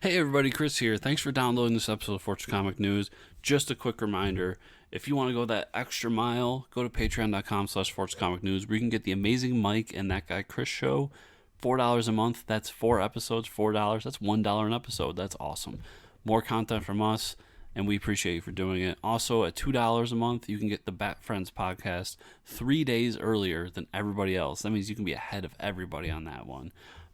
Hey everybody, Chris here. Thanks for downloading this episode of Fortune Comic News. Just a quick reminder, if you want to go that extra mile, go to patreon.com/Fortune Comic News, where you can get the amazing Mike and that guy Chris show. $4 a month, that's 4 episodes, $4, that's $1 an episode. That's awesome. More content from us, and we appreciate you for doing it. Also, at $2 a month, you can get the Bat Friends podcast 3 days earlier than everybody else. That means you can be ahead of everybody on that one.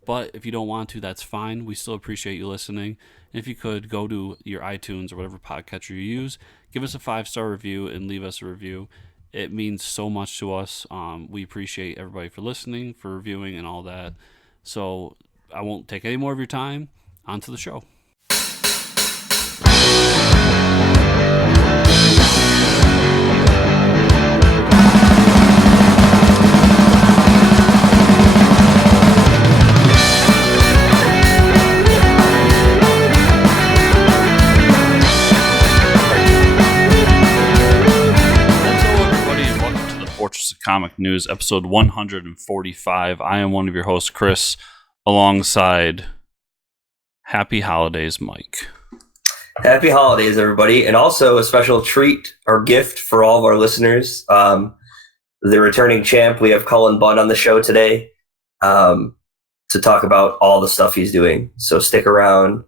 But if you don't want to, that's fine. We still appreciate you listening. And if you could, go to your iTunes or whatever podcatcher you use, give us a 5-star review and leave us a review. It means so much to us. We appreciate everybody for listening, for reviewing, and all that. So I won't take any more of your time. On to the show. Comic News, episode 145. I am one of your hosts, Chris, alongside Happy Holidays, Mike. Happy holidays, everybody. And also a special treat or gift for all of our listeners. The returning champ, we have Cullen Bunn on the show today to talk about all the stuff he's doing. So stick around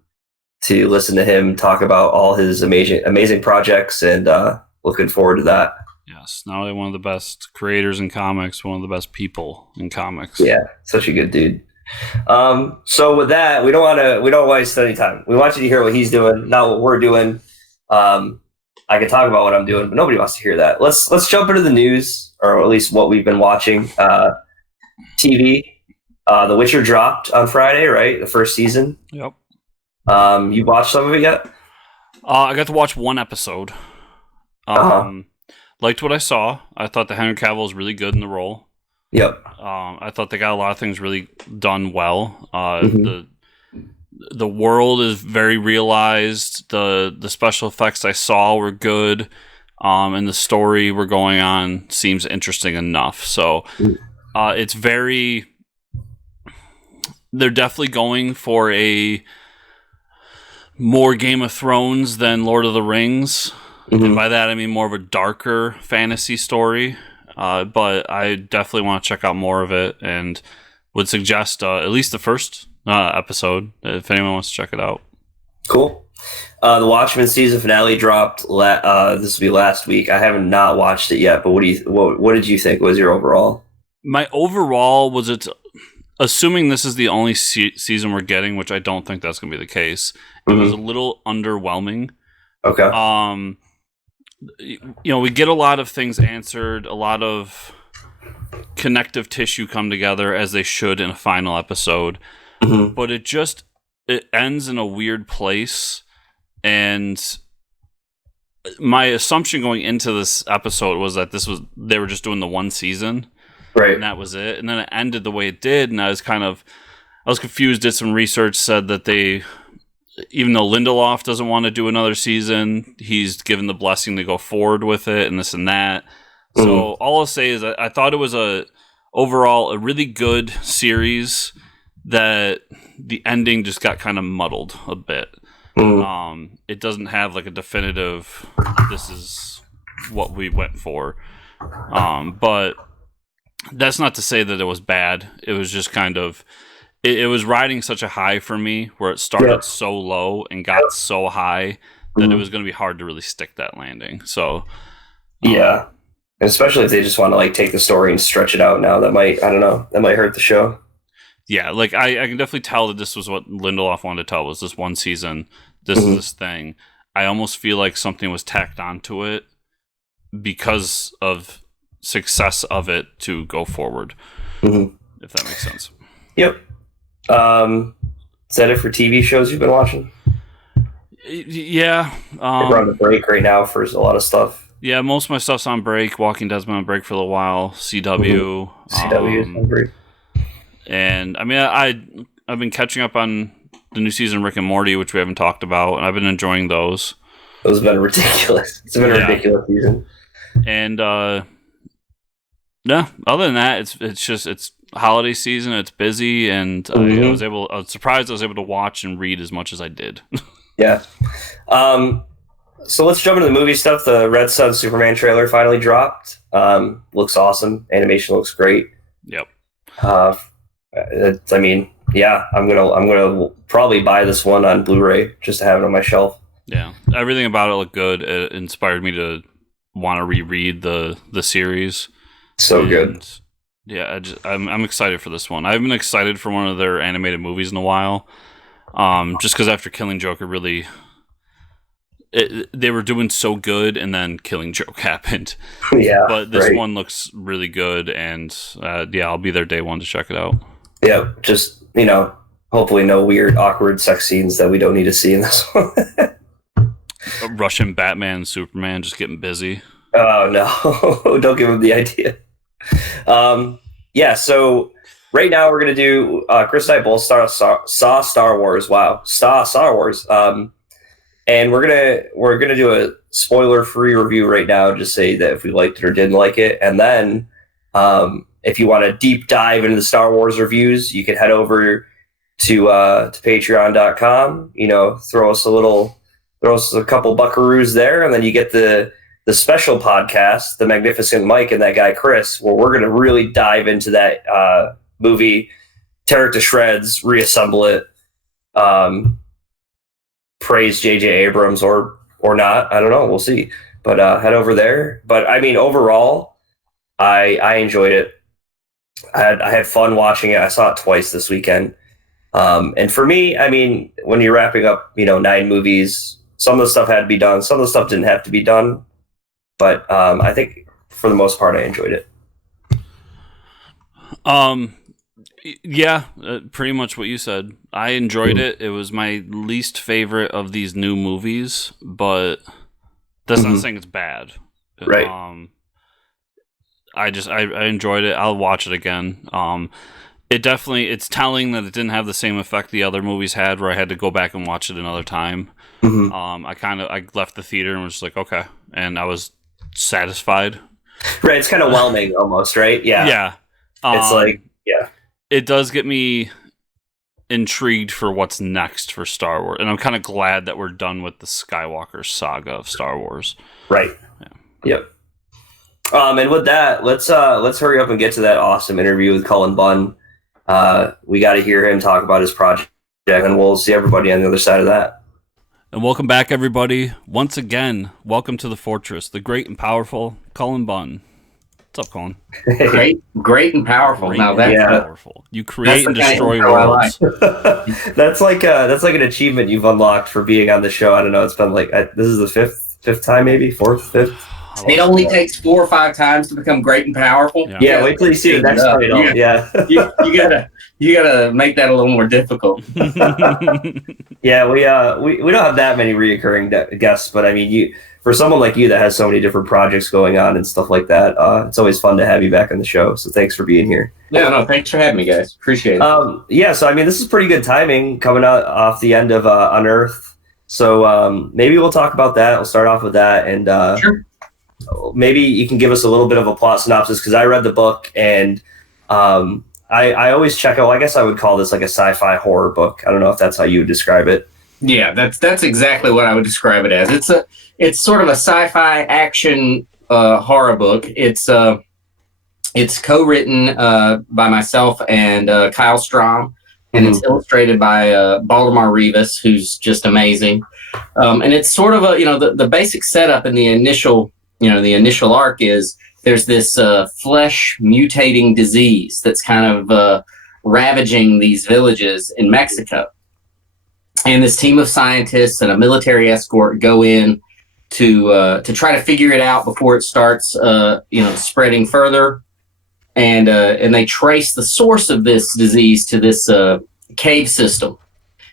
to listen to him talk about all his amazing projects, and looking forward to that. Yes, not only one of the best creators in comics, one of the best people in comics. Yeah, such a good dude. So with that, we don't waste any time. We want you to hear what he's doing, not what we're doing. I can talk about what I'm doing, but nobody wants to hear that. Let's jump into the news, or at least what we've been watching. TV. The Witcher dropped on Friday, right? The first season. Yep. You watched some of it yet? I got to watch one episode. Liked what I saw. I thought that Henry Cavill was really good in the role. Yep. I thought they got a lot of things really done well. The world is very realized. The special effects I saw were good. And the story we're going on seems interesting enough. So it's very... They're definitely going for a more Game of Thrones than Lord of the Rings. And by that, I mean more of a darker fantasy story. But I definitely want to check out more of it, and would suggest at least the first episode if anyone wants to check it out. Cool. The Watchmen season finale dropped. This will be last week. I haven't not watched it yet, but what did you think? What was your overall? My overall was it. Assuming this is the only season we're getting, which I don't think that's going to be the case, it was a little underwhelming. Okay. We get a lot of things answered, a lot of connective tissue come together as they should in a final episode, but it ends in a weird place. And my assumption going into this episode was that they were just doing the one season, right? And that was it. And then it ended the way it did, and I was confused. Did some research, said that even though Lindelof doesn't want to do another season, he's given the blessing to go forward with it, and this and that. So all I'll say is I thought it was overall a really good series, that the ending just got kind of muddled a bit. It doesn't have like a definitive, this is what we went for. But that's not to say that it was bad. It was just kind of... It was riding such a high for me, where it started so low and got so high that it was going to be hard to really stick that landing. So, yeah, especially if they just want to take the story and stretch it out now, that might hurt the show. Yeah, I can definitely tell that this was what Lindelof wanted to tell, was this one season, this is this thing. I almost feel like something was tacked onto it because of success of it to go forward, if that makes sense. Yep. Is that it for TV shows you've been watching? Yeah. We're on the break right now for a lot of stuff. Yeah, most of my stuff's on break. Walking Dead's been on break for a little while. CW. CW is on break. And I mean, I've been catching up on the new season of Rick and Morty, which we haven't talked about, and I've been enjoying those. Those have been ridiculous. It's been a ridiculous season. And No, other than that, it's holiday season. It's busy, and I was surprised I was able to watch and read as much as I did. Yeah. So let's jump into the movie stuff. The Red Sun Superman trailer finally dropped. Looks awesome. Animation looks great. Yep. I'm gonna probably buy this one on Blu-ray just to have it on my shelf. Yeah, everything about it looked good. It inspired me to want to reread the series. So good. Yeah, I'm excited for this one. I've been excited for one of their animated movies in a while. Just because after Killing Joke, they were doing so good, and then Killing Joke happened. Yeah, but this one looks really good, and I'll be there day one to check it out. Yeah, just hopefully no weird, awkward sex scenes that we don't need to see in this one. Russian Batman and Superman just getting busy. Oh no! Don't give him the idea. So right now we're gonna do. Chris and I both saw Star Wars. Wow, Star Wars. And we're gonna do a spoiler-free review right now. Just say that if we liked it or didn't like it, and then if you want to deep dive into the Star Wars reviews, you can head over to Patreon.com. Throw us a couple buckaroos there, and then you get the special podcast, The Magnificent Mike and that guy Chris, where we're gonna really dive into that movie, tear it to shreds, reassemble it. Praise J.J. Abrams or not. I don't know. We'll see. But head over there. But I mean, overall, I enjoyed it. I had fun watching it. I saw it twice this weekend. And for me, I mean, when you're wrapping up, 9 movies, some of the stuff had to be done. Some of the stuff didn't have to be done. But I think for the most part, I enjoyed it. Yeah, pretty much what you said. I enjoyed it. It was my least favorite of these new movies, but that's not saying it's bad. Right. I enjoyed it. I'll watch it again. It's telling that it didn't have the same effect the other movies had, where I had to go back and watch it another time. I left the theater and was just like, okay, and I was satisfied. Right. It's kind of whelming almost, right? Yeah. Yeah. It's like, yeah. It does get me intrigued for what's next for Star Wars, and I'm kind of glad that we're done with the Skywalker saga of Star Wars. Right. Yeah. Yep. And with that, let's hurry up and get to that awesome interview with Cullen Bunn. We got to hear him talk about his project, and we'll see everybody on the other side of that. And welcome back, everybody. Once again, welcome to the Fortress, the great and powerful Cullen Bunn. What's up, Cullen? Great and powerful. Great now that's powerful. You create and destroy worlds. That's like an achievement you've unlocked for being on the show. I don't know. It's been like this is the fifth time, maybe fifth. It only takes 4 or 5 times to become great and powerful. Yeah, wait till you see the next title. Yeah, you gotta make that a little more difficult. Yeah, we don't have that many reoccurring guests, but I mean, for someone like you that has so many different projects going on and stuff like that, it's always fun to have you back on the show. So thanks for being here. Yeah, no, thanks for having me, guys. Appreciate it. So I mean, this is pretty good timing coming out off the end of Unearthed. So maybe we'll talk about that. We'll start off with that, and sure. Maybe you can give us a little bit of a plot synopsis, because I read the book, and I always check out. I guess I would call this like a sci-fi horror book. I don't know if that's how you would describe it. Yeah, that's exactly what I would describe it as. It's sort of a sci-fi action horror book. It's co-written by myself and Kyle Strom, and it's illustrated by Baltimore Rivas, who's just amazing. And it's sort of the basic setup in the initial arc is there's this flesh mutating disease that's kind of ravaging these villages in Mexico. And this team of scientists and a military escort go in to try to figure it out before it starts, spreading further. And they trace the source of this disease to this cave system.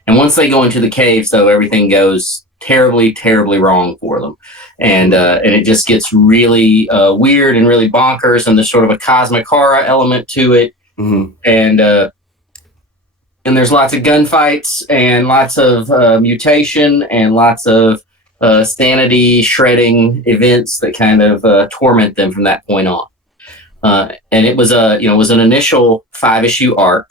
And once they go into the caves, though, everything goes terribly, terribly wrong for them. And it just gets really weird and really bonkers. And there's sort of a cosmic horror element to it. Mm-hmm. And there's lots of gunfights and lots of mutation and lots of sanity shredding events that kind of torment them from that point on. and it was an initial 5-issue arc,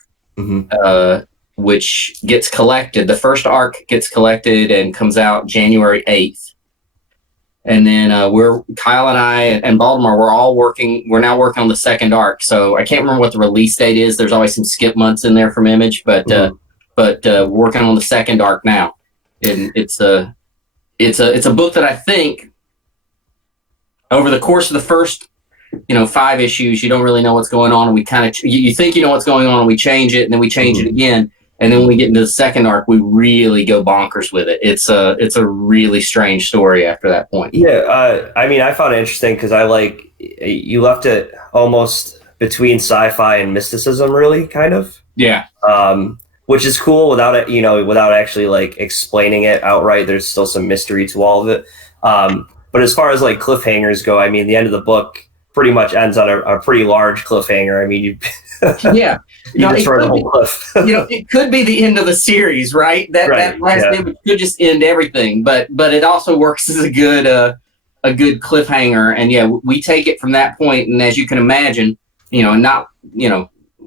which gets collected. The first arc gets collected and comes out January 8th. And then Kyle and I and Baltimore, we're now working on the second arc. So I can't remember what the release date is. There's always some skip months in there from Image, but we're working on the second arc now. And it's a book that I think over the course of the first 5 issues, you don't really know what's going on, and we kind of you think you know what's going on, and we change it, and then we change it again, and then when we get into the second arc, we really go bonkers with it. It's a really strange story after that point. Yeah, I mean, I found it interesting because you left it almost between sci-fi and mysticism, really, kind of. Yeah. Which is cool without it, without actually like explaining it outright. There's still some mystery to all of it. But as far as like cliffhangers go, I mean, the end of the book pretty much ends on a pretty large cliffhanger. I mean, you destroy the whole cliff. It could be the end of the series, right? That last image could just end everything, but it also works as a good cliffhanger. And we take it from that point, and as you can imagine, not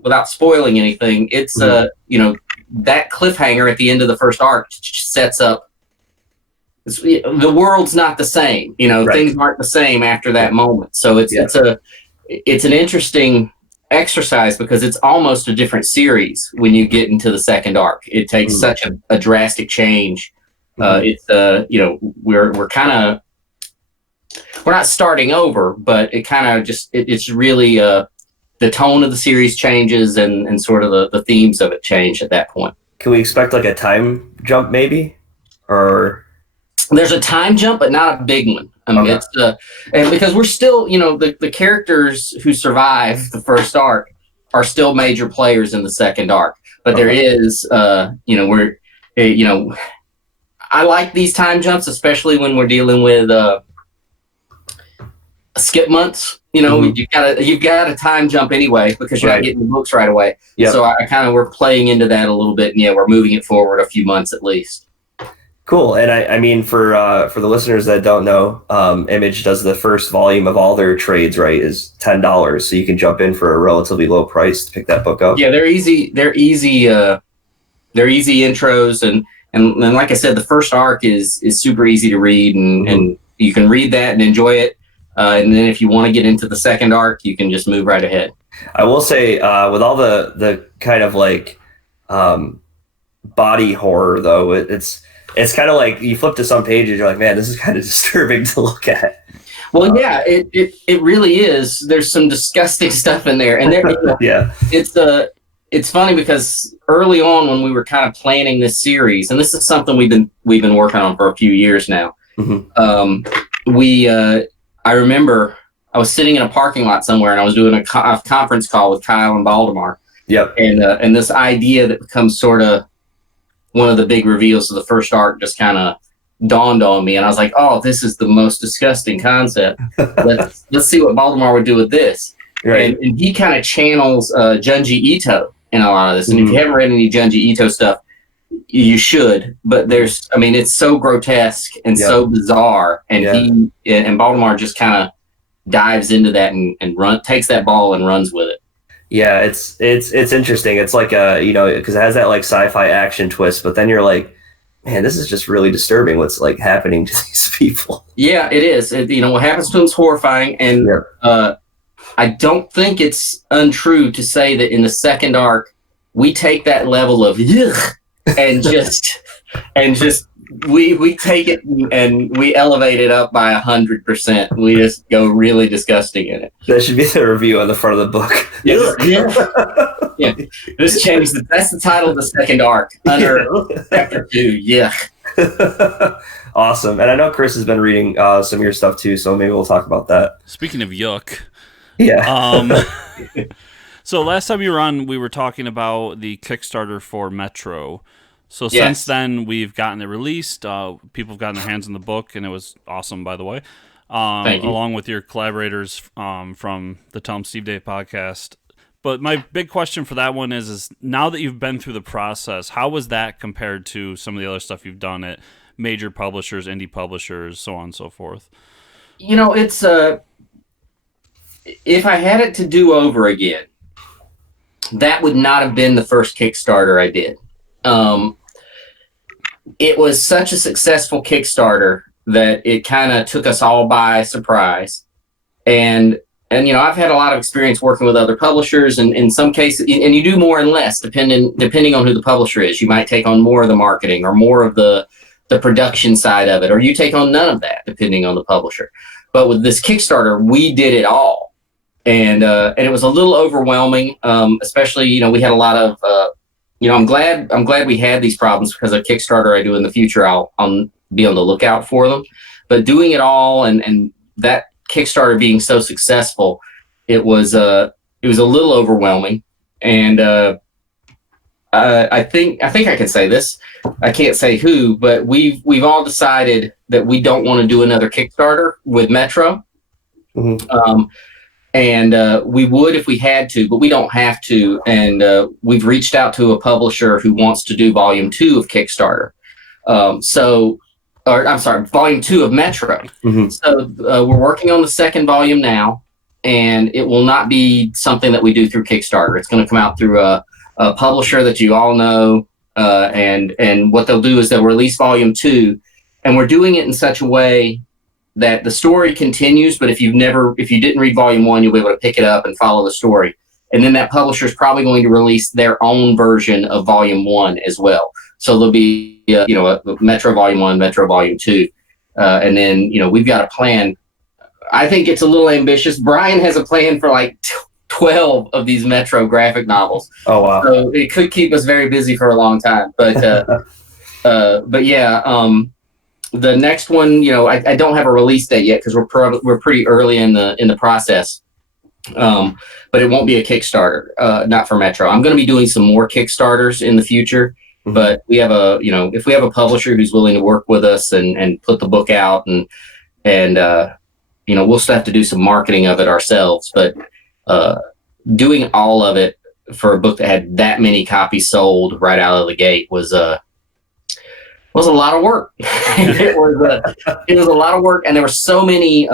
without spoiling anything, it's that cliffhanger at the end of the first arc sets up. The world's not the same, things aren't the same after that moment. So it's an interesting exercise because it's almost a different series when you get into the second arc. It takes such a drastic change. It's we're kind of, we're not starting over, but it kind of just it's really the tone of the series changes and sort of the themes of it change at that point. Can we expect like a time jump maybe, or? There's a time jump, but not a big one. I mean, it's and because we're still, the characters who survive the first arc are still major players in the second arc. But there is, I like these time jumps, especially when we're dealing with skip months. You've got a time jump anyway because you're not getting the books right away. Yep. So we're playing into that a little bit, and we're moving it forward a few months at least. Cool. And I mean, for the listeners that don't know, Image does the first volume of all their trades, right, is $10. So you can jump in for a relatively low price to pick that book up. Yeah, they're easy intros. And like I said, the first arc is super easy to read, and you can read that and enjoy it. And then if you want to get into the second arc, you can just move right ahead. I will say, with all the kind of like body horror, though, it's kind of like you flip to some pages, you're like, man, this is kind of disturbing to look at. Well, it really is. There's some disgusting stuff in there, and it's funny because early on when we were kind of planning this series, and this is something we've been working on for a few years now. I remember I was sitting in a parking lot somewhere, and I was doing a conference call with Kyle and Baltimore. Yep. And this idea that becomes sort of one of the big reveals of the first arc just kind of dawned on me, and I was like, "Oh, this is the most disgusting concept. Let's see what Baltimore would do with this." Right. And he kind of channels Junji Ito in a lot of this. And if you haven't read any Junji Ito stuff, you should. But it's so grotesque and so bizarre, and and Baltimore just kind of dives into that and takes that ball and runs with it. Yeah, it's interesting. It's like because it has that like sci-fi action twist, but then you're like, man, this is just really disturbing. What's like happening to these people? Yeah, it is. What happens to them is horrifying, and I don't think it's untrue to say that in the second arc we take that level of yuck and just we take it and we elevate it up by 100%. We just go really disgusting in it. That should be the review on the front of the book. Yeah. This changed. That's the title of the second arc. Under chapter 2. Yeah. Awesome. And I know Chris has been reading some of your stuff too, so maybe we'll talk about that. Speaking of yuck. Yeah. So last time you were on, we were talking about the Kickstarter for Metro. So since then, we've gotten it released. People have gotten their hands on the book, and it was awesome, by the way. Thank you. Along with your collaborators from the Tell 'em Steve Day podcast. But my big question for that one is now that you've been through the process, how was that compared to some of the other stuff you've done at major publishers, indie publishers, so on and so forth? It's if I had it to do over again, that would not have been the first Kickstarter I did. It was such a successful Kickstarter that it kind of took us all by surprise. And I've had a lot of experience working with other publishers, and in some cases, and you do more and less depending on who the publisher is. You might take on more of the marketing or more of the production side of it, or you take on none of that, depending on the publisher. But with this Kickstarter, we did it all. And it was a little overwhelming, especially, we had a lot of, I'm glad we had these problems, because a Kickstarter I do in the future, I'll be on the lookout for them. But doing it all and that Kickstarter being so successful, it was a little overwhelming. And I think I can say this. I can't say who, but we've all decided that we don't want to do another Kickstarter with Metro. Mm-hmm. We would if we had to, but we don't have to. And we've reached out to a publisher who wants to do volume 2 of Kickstarter. Volume 2 of Metro. Mm-hmm. So we're working on the second volume now, and it will not be something that we do through Kickstarter. It's going to come out through a publisher that you all know. And what they'll do is they'll release volume 2, and we're doing it in such a way that the story continues, but if you didn't read volume 1, you'll be able to pick it up and follow the story. And then that publisher is probably going to release their own version of volume 1 as well. So there'll be, a Metro volume 1, Metro volume 2. And then, we've got a plan. I think it's a little ambitious. Brian has a plan for like 12 of these Metro graphic novels. Oh, wow. So it could keep us very busy for a long time. But yeah, the next one, I don't have a release date yet, because we're pretty early in the process. But it won't be a Kickstarter, not for Metro. I'm going to be doing some more Kickstarters in the future, mm-hmm. But we have if we have a publisher who's willing to work with us and put the book out, and we'll still have to do some marketing of it ourselves. But doing all of it for a book that had that many copies sold right out of the gate was a lot of work. It was a lot of work, and there were so many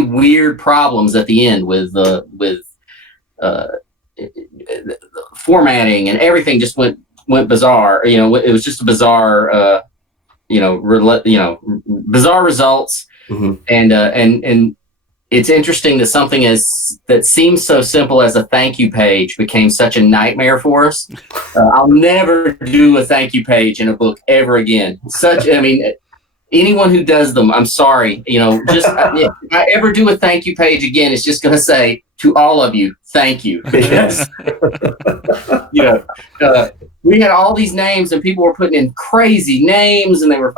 weird problems at the end with formatting, and everything just went bizarre. It was just a bizarre, bizarre results. Mm-hmm. And it's interesting that something that seems so simple as a thank you page became such a nightmare for us. I'll never do a thank you page in a book ever again. Anyone who does them, I'm sorry. If I ever do a thank you page again, it's just going to say, to all of you, thank you. Yes. We had all these names, and people were putting in crazy names, and they were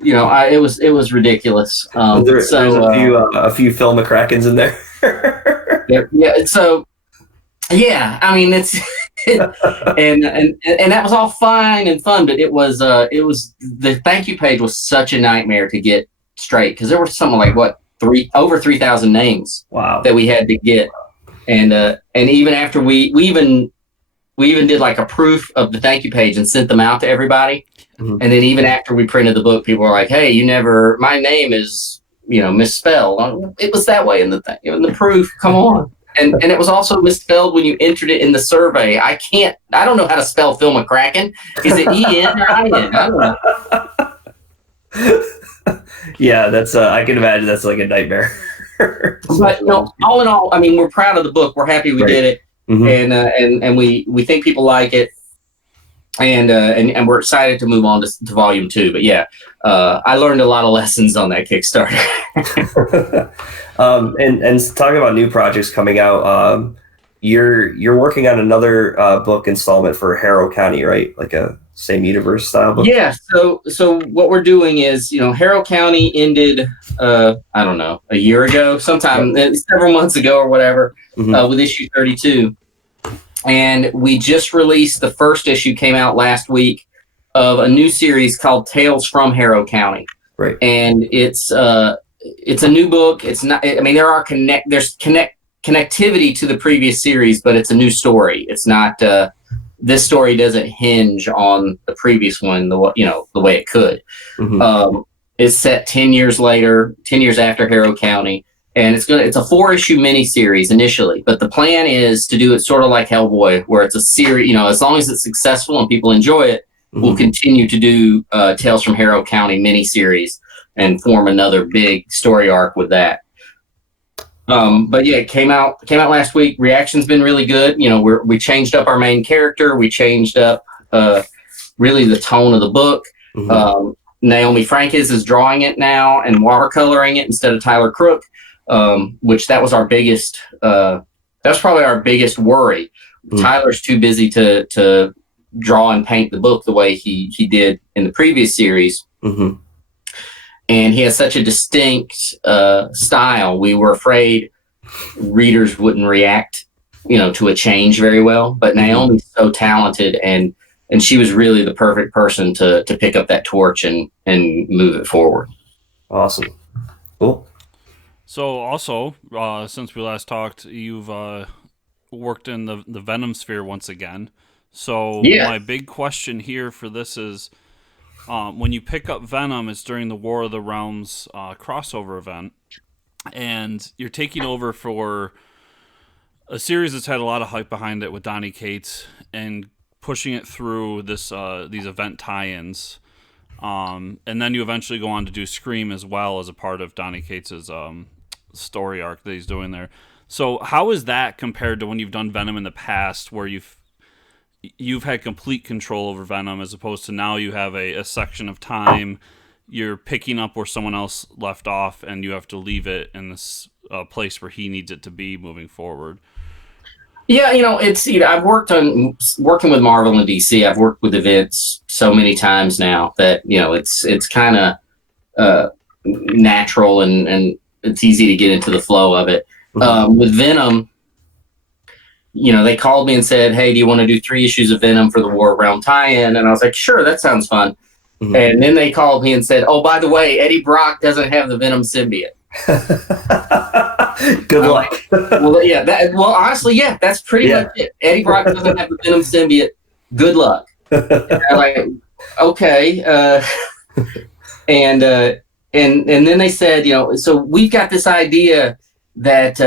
it was ridiculous. There's a few Phil McCrackens in there. Yeah. So yeah, it's and that was all fine and fun, but it was the thank you page was such a nightmare to get straight, because there were something like over 3,000 names. Wow. That we had to get, and even after we even did like a proof of the thank you page and sent them out to everybody. Mm-hmm. And then even after we printed the book, people were like, "Hey, my name is misspelled. It was that way in the proof. Come on." And it was also misspelled when you entered it in the survey. I don't know how to spell Phil McCracken. Is it E-N or I-N? I don't know. Yeah, that's I can imagine that's like a nightmare. But all in all, we're proud of the book. We're happy we did it. Mm-hmm. And we think people like it. And we're excited to move on to volume 2. But yeah, I learned a lot of lessons on that Kickstarter. And talking about new projects coming out, you're working on another book installment for Harrow County, right? Like a same universe style book. Yeah. So what we're doing is, Harrow County ended, I don't know, a year ago, sometime several months ago or whatever, mm-hmm. With issue 32. And we just released the first issue, came out last week, of a new series called Tales from Harrow County. Right. And it's a new book. It's not. There's connectivity to the previous series, but it's a new story. It's not. This story doesn't hinge on the previous one the way it could. Mm-hmm. It's set 10 years later, 10 years after Harrow County, and it's a 4-issue miniseries initially, but the plan is to do it sort of like Hellboy, where it's a series. You know, as long as it's successful and people enjoy it, we'll continue to do Tales from Harrow County miniseries and form another big story arc with that. But yeah, it came out last week. Reaction's been really good. You know, we changed up our main character. We changed up really the tone of the book. Naomi Frank is drawing it now and watercoloring it instead of Tyler Crook, which that was our biggest. That's probably our biggest worry. Tyler's too busy to draw and paint the book the way he did in the previous series. And he has such a distinct style. We were afraid readers wouldn't react, you know, to a change very well. But Naomi's so talented, and she was really the perfect person to pick up that torch and move it forward. Awesome. Cool. So also, since we last talked, you've worked in the Venom sphere once again. So my big question here for this is, when you pick up Venom, it's during the War of the Realms crossover event, and you're taking over for a series that's had a lot of hype behind it with Donny Cates and pushing it through these event tie-ins, and then you eventually go on to do Scream as well as a part of Donny Cates' story arc that he's doing there. So how is that compared to when you've done Venom in the past, where you've had complete control over Venom, as opposed to now you have a section of time you're picking up where someone else left off, and you have to leave it in this place where he needs it to be moving forward? Yeah, you know, I've working with Marvel and DC. I've worked with events so many times now that, you know, it's kind of natural and it's easy to get into the flow of it. With Venom, you know, they called me and said, "Hey, do you want to do 3 issues of Venom for the War Realm tie-in?" And I was like, "Sure, that sounds fun." And then they called me and said, "Oh, by the way, Eddie Brock doesn't have the Venom symbiote." Good luck. Honestly, yeah, that's pretty much it. Eddie Brock doesn't have the Venom symbiote. Good luck. And I'm like, okay. And then they said, you know, so we've got this idea that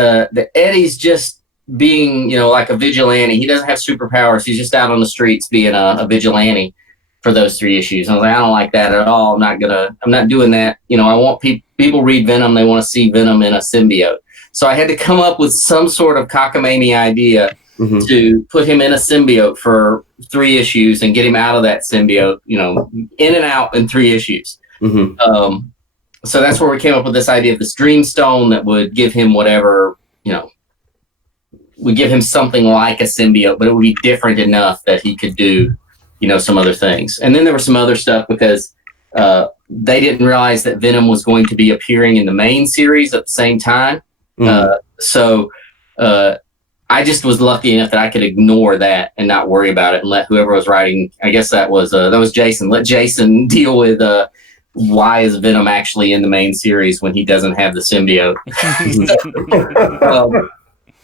Eddie's just being, you know, like a vigilante. He doesn't have superpowers. He's just out on the streets being a vigilante for those 3 issues. And I was like, I don't like that at all. I'm not doing that. You know, I want people read Venom. They want to see Venom in a symbiote. So I had to come up with some sort of cockamamie idea to put him in a symbiote for 3 issues and get him out of that symbiote, you know, in and out in 3 issues. So that's where we came up with this idea of this dream stone that would give him whatever, you know, would give him something like a symbiote, but it would be different enough that he could do, you know, some other things. And then there was some other stuff because they didn't realize that Venom was going to be appearing in the main series at the same time. So I just was lucky enough that I could ignore that and not worry about it and let whoever was writing, I guess that was Jason, let Jason deal with why is Venom actually in the main series when he doesn't have the symbiote.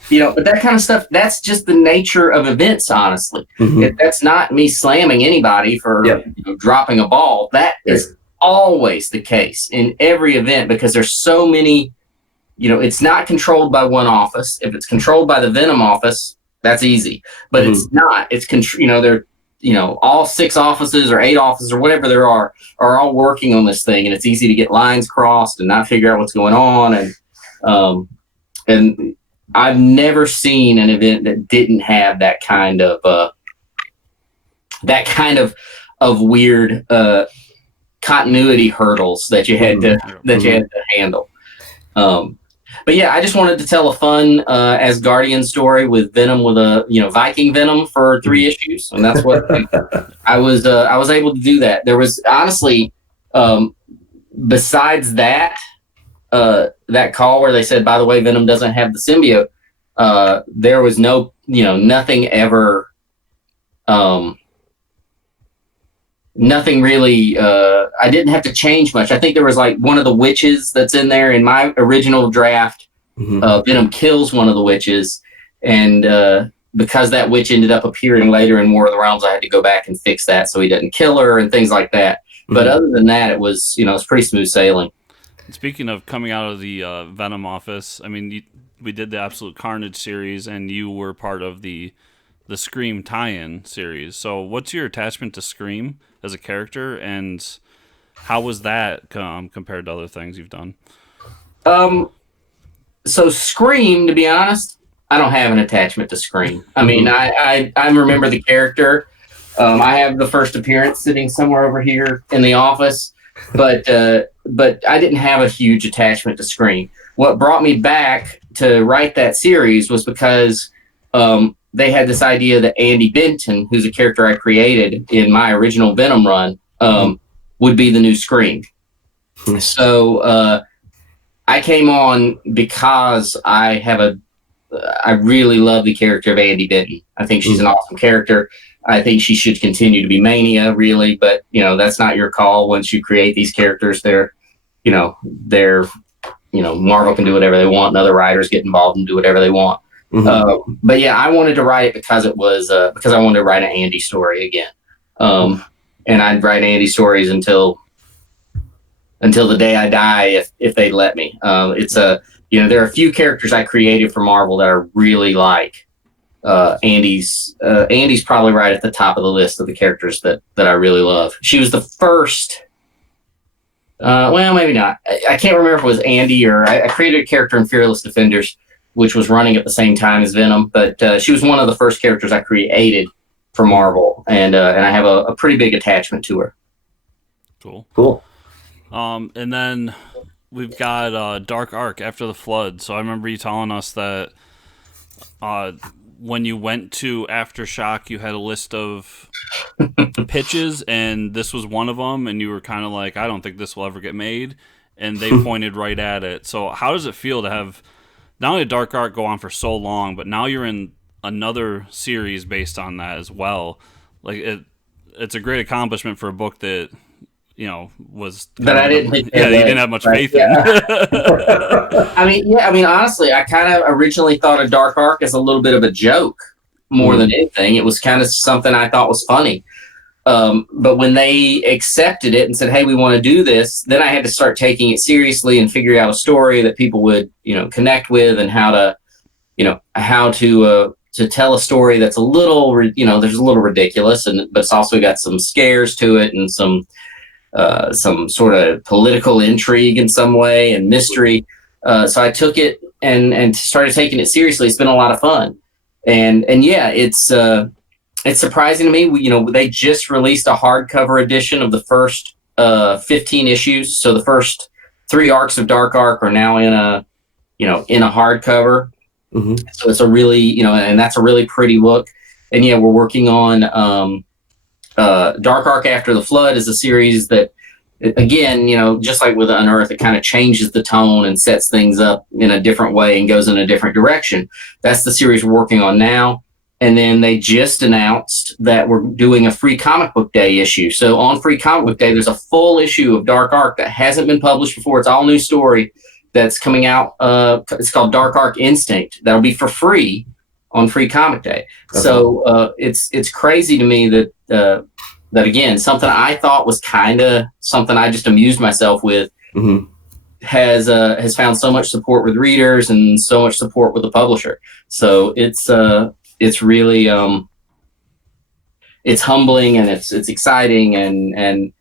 You know, but that kind of stuff, that's just the nature of events, honestly. That's not me slamming anybody for you know, dropping a ball. That is always the case in every event because there's so many, you know, it's not controlled by one office. If it's controlled by the Venom office, that's easy. But it's not. It's, you know, they're, you know, all 6 offices or 8 offices or whatever there are all working on this thing. And it's easy to get lines crossed and not figure out what's going on. And I've never seen an event that didn't have that kind of weird continuity hurdles that you had to handle. But yeah, I just wanted to tell a fun Asgardian story with Venom, with a, you know, Viking Venom for 3 issues, and that's what I was able to do that. There was honestly, besides that. That call where they said, by the way, Venom doesn't have the symbiote, there was no, you know, nothing ever, nothing really, I didn't have to change much. I think there was like one of the witches that's in there in my original draft. Venom kills one of the witches, and because that witch ended up appearing later in War of the Realms, I had to go back and fix that so he doesn't kill her and things like that. But other than that, it was, you know, it's pretty smooth sailing. Speaking of coming out of the Venom office, I mean, we did the Absolute Carnage series, and you were part of the Scream tie-in series. So, what's your attachment to Scream as a character, and how was that compared to other things you've done? So Scream, to be honest, I don't have an attachment to Scream. I mean, I remember the character. I have the first appearance sitting somewhere over here in the office, but I didn't have a huge attachment to Scream. What brought me back to write that series was because they had this idea that Andy Benton, who's a character I created in my original Venom run, would be the new Scream. So I came on because I really love the character of Andy Benton. I think she's an awesome character. I think she should continue to be Mania, really, but that's not your call. Once you create these characters, Marvel can do whatever they want, and other writers get involved and do whatever they want. But yeah, I wanted to write it because it was because I wanted to write an Andy story again, and I'd write Andy stories until the day I die, if they let me. There are a few characters I created for Marvel that I really like. Andy's probably right at the top of the list of the characters that I really love. She was the first. Well, maybe not. I can't remember if it was Andy or I created a character in Fearless Defenders, which was running at the same time as Venom. But she was one of the first characters I created for Marvel, and I have a pretty big attachment to her. Cool. And then we've got Dark Ark After the Flood. So I remember you telling us that when you went to Aftershock, you had a list of pitches, and this was one of them, and you were kind of like, I don't think this will ever get made, and they pointed right at it. So how does it feel to have not only Dark Ark go on for so long, but now you're in another series based on that as well? Like it's a great accomplishment for a book that was that I didn't think. Yeah, you didn't have much faith in. I mean, honestly, I kind of originally thought of Dark Ark as a little bit of a joke more than anything. It was kind of something I thought was funny. But when they accepted it and said, "Hey, we want to do this," then I had to start taking it seriously and figure out a story that people would, connect with, and how to tell a story that's a little, there's a little ridiculous, but it's also got some scares to it and some sort of political intrigue in some way and mystery. So I took it and started taking it seriously. It's been a lot of fun, and yeah, it's surprising to me. They just released a hardcover edition of the first 15 issues. So the first 3 arcs of Dark Ark are now in a hardcover. So it's a really, and that's a really pretty look. And yeah, we're working on Dark Ark After the Flood is a series that, again, just like with Unearth, it kind of changes the tone and sets things up in a different way and goes in a different direction. That's the series we're working on now. And then they just announced that we're doing a Free Comic Book Day issue. So on Free Comic Book Day, there's a full issue of Dark Ark that hasn't been published before. It's all new story that's coming out. It's called Dark Ark Instinct. That'll be for free on Free Comic Day. Okay. So it's crazy to me that again, something I thought was kind of something I just amused myself with has found so much support with readers and so much support with the publisher. So it's really it's humbling, and it's exciting, and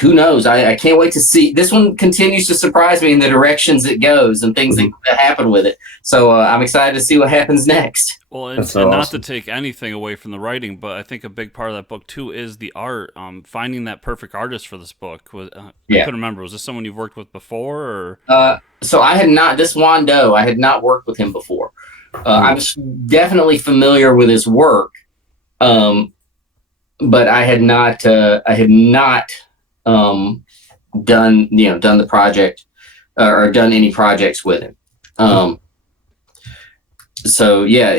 who knows? I can't wait to see. This one continues to surprise me in the directions it goes and things that happen with it. So I'm excited to see what happens next. Well, and not to take anything away from the writing, but I think a big part of that book too is the art. Finding that perfect artist for this book was I couldn't remember. Was this someone you've worked with before, or? So I had not. This Wando, I had not worked with him before. I was definitely familiar with his work. But I had not done the project or done any projects with him. So yeah,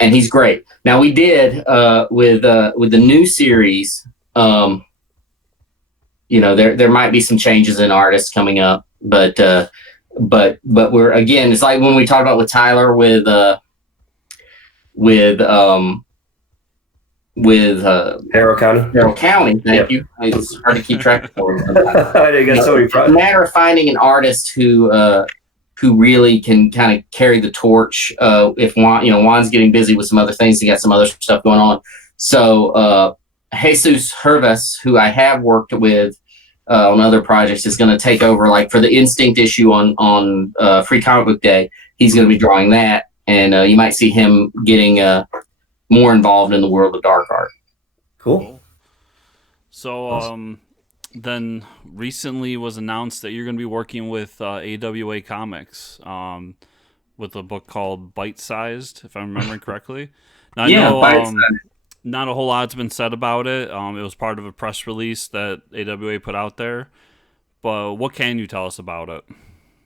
and he's great. Now we did with the new series. There might be some changes in artists coming up, but we're, again, it's like when we talked about with Tyler with with Harrow County. Carroll County. Thank Yep. you. It's hard to keep track of them sometimes. I didn't get so many It's a projects. matter of finding an artist who really can kind of carry the torch. If Juan's getting busy with some other things, he got some other stuff going on. So Jesus Herves, who I have worked with on other projects, is going to take over. Like for the Instinct issue on Free Comic Book Day, he's going to be drawing that, and you might see him getting more involved in the world of dark art. Cool. So Awesome. then recently was announced that you're going to be working with AWA Comics with a book called Bite Sized, if I'm remembering correctly. Now, I know not a whole lot's been said about it. It was part of a press release that AWA put out there. But what can you tell us about it?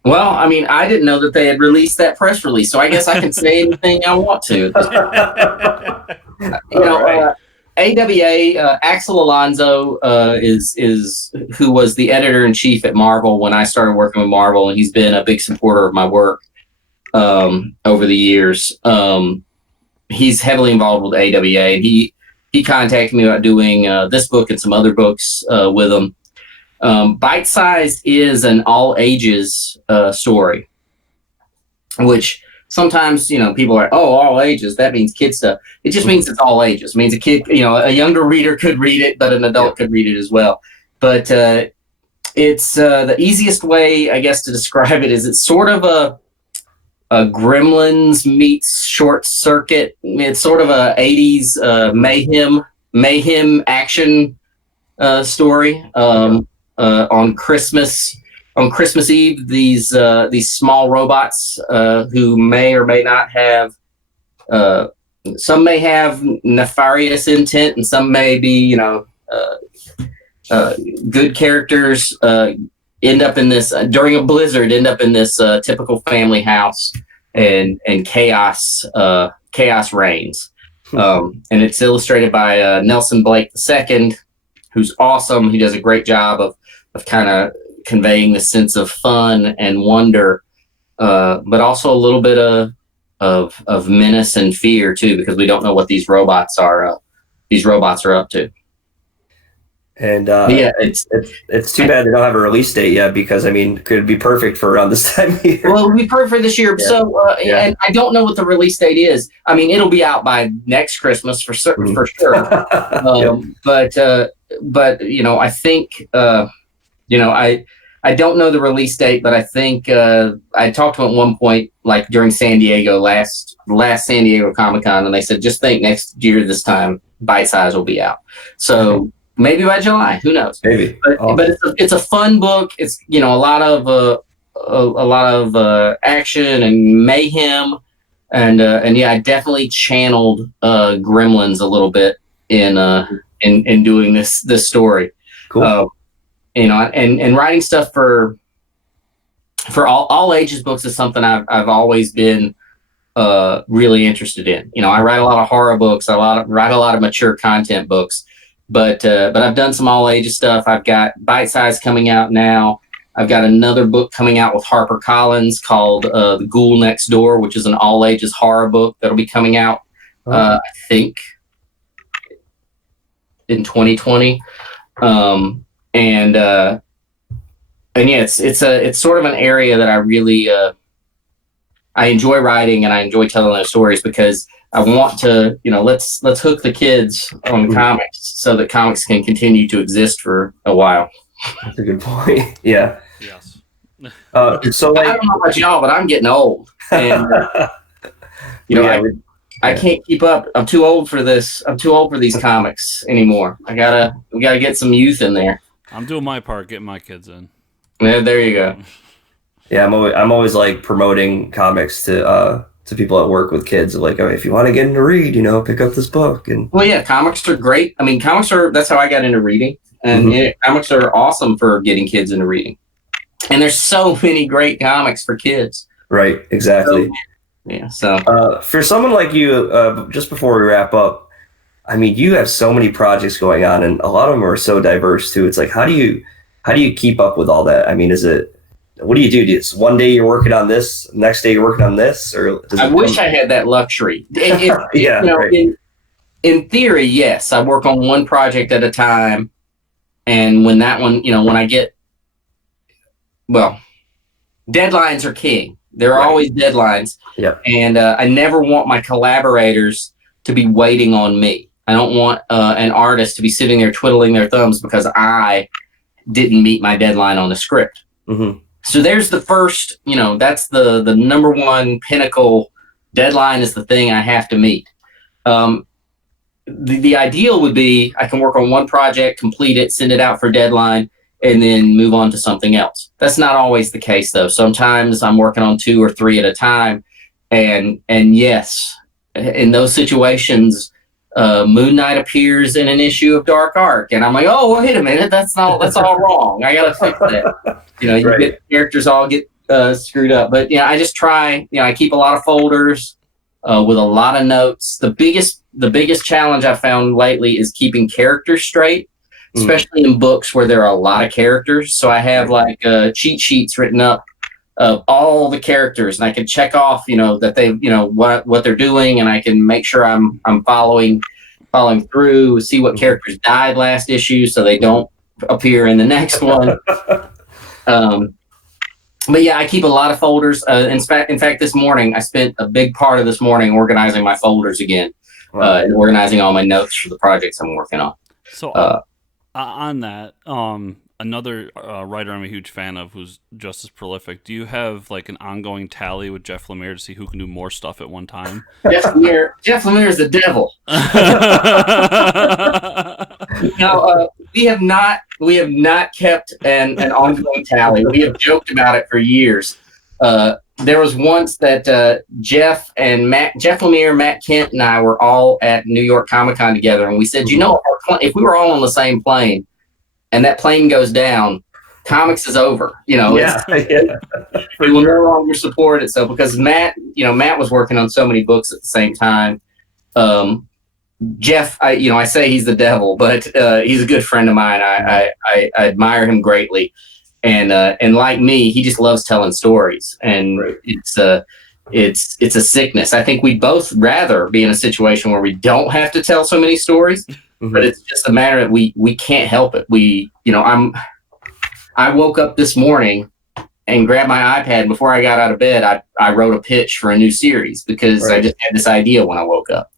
Well, I mean, I didn't know that they had released that press release, so I guess I can say anything I want to. AWA, Axel Alonso is who was the editor-in-chief at Marvel when I started working with Marvel, and he's been a big supporter of my work over the years. He's heavily involved with AWA, and he contacted me about doing this book and some other books with him. Bite Size is an all ages story, which sometimes people are, oh, all ages, that means kid stuff. It just means it's all ages. It means a kid, a younger reader could read it, but an adult could read it as well. But it's the easiest way, I guess, to describe it is it's sort of a Gremlins meets Short Circuit. It's sort of a 80s mayhem action story. On Christmas Eve, these small robots who may or may not have some may have nefarious intent, and some may be good characters. End up in this during a blizzard. End up in this typical family house, and chaos reigns. And it's illustrated by Nelson Blake II, who's awesome. He does a great job of kind of conveying the sense of fun and wonder, but also a little bit of menace and fear too, because we don't know what these robots are up to. And it's too bad they don't have a release date yet, because could it be perfect for around this time of year? Well, it would be perfect for this year. Yeah. So and I don't know what the release date is. It'll be out by next Christmas for certain, for sure. But I think I don't know the release date, but I think I talked to him at one point, like during San Diego last San Diego Comic-Con, and they said, just think next year this time, Bite Size will be out. So maybe by July, who knows? Maybe. But it's a fun book. It's a lot of action and mayhem, and I definitely channeled Gremlins a little bit in doing this story. Cool. And writing stuff for all ages books is something I've always been really interested in. I write a lot of horror books. Write a lot of mature content books, but I've done some all ages stuff. I've got Bite Size coming out now. I've got another book coming out with HarperCollins called The Ghoul Next Door, which is an all ages horror book that'll be coming out, I think, in 2020. It's sort of an area that I really I enjoy writing, and I enjoy telling those stories, because I want to let's hook the kids on comics so that comics can continue to exist for a while. That's a good point. Yeah. Yes. So I don't know about y'all, but I'm getting old, and I can't keep up. I'm too old for this. I'm too old for these comics anymore. We gotta get some youth in there. I'm doing my part, getting my kids in. Yeah, there you go. Yeah, I'm always like promoting comics to people at work with kids. Like, if you want to get into read, pick up this book. And well, yeah, comics are great. That's how I got into reading, and comics are awesome for getting kids into reading. And there's so many great comics for kids. Right. Exactly. So for someone like you, just before we wrap up, you have so many projects going on, and a lot of them are so diverse too. It's like, how do you keep up with all that? What do you do? Just one day you're working on this, next day you're working on this, or I wish I had that luxury. Yeah. Right. In theory, yes. I work on one project at a time. And when that one, when I get, deadlines are king. There are always deadlines. Yep. And I never want my collaborators to be waiting on me. I don't want an artist to be sitting there twiddling their thumbs because I didn't meet my deadline on the script. Mm-hmm. So there's the first, that's the number one pinnacle. Deadline is the thing I have to meet. The ideal would be I can work on one project, complete it, send it out for deadline, and then move on to something else. That's not always the case, though. Sometimes I'm working on 2 or 3 at a time. And yes, in those situations, Moon Knight appears in an issue of Dark Arc. And I'm like, oh, wait a minute. That's all wrong. I got to fix that. You get characters all get screwed up. But, I just try, I keep a lot of folders with a lot of notes. The biggest challenge I found lately is keeping characters straight, especially in books where there are a lot of characters. So I have like cheat sheets written up of all the characters, and I can check off, that they, what they're doing, and I can make sure I'm following through, see what characters died last issue so they don't appear in the next one. But yeah, I keep a lot of folders. In fact, this morning I spent a big part of this morning organizing my folders again, and organizing all my notes for the projects I'm working on. So on that, another writer I'm a huge fan of, who's just as prolific. Do you have like an ongoing tally with Jeff Lemire to see who can do more stuff at one time? Jeff Lemire is the devil. We have not kept an ongoing tally. We have joked about it for years. There was once that Jeff Lemire, Matt Kent, and I were all at New York Comic Con together, and we said, if we were all on the same plane, and that plane goes down, comics is over. We will no longer support it. So because Matt was working on so many books at the same time. Jeff, I say he's the devil, but he's a good friend of mine. I admire him greatly, and like me, he just loves telling stories, and it's a sickness. I think we'd both rather be in a situation where we don't have to tell so many stories. Mm-hmm. But it's just a matter that we can't help it. I woke up this morning and grabbed my iPad. Before I got out of bed, I wrote a pitch for a new series because I just had this idea when I woke up.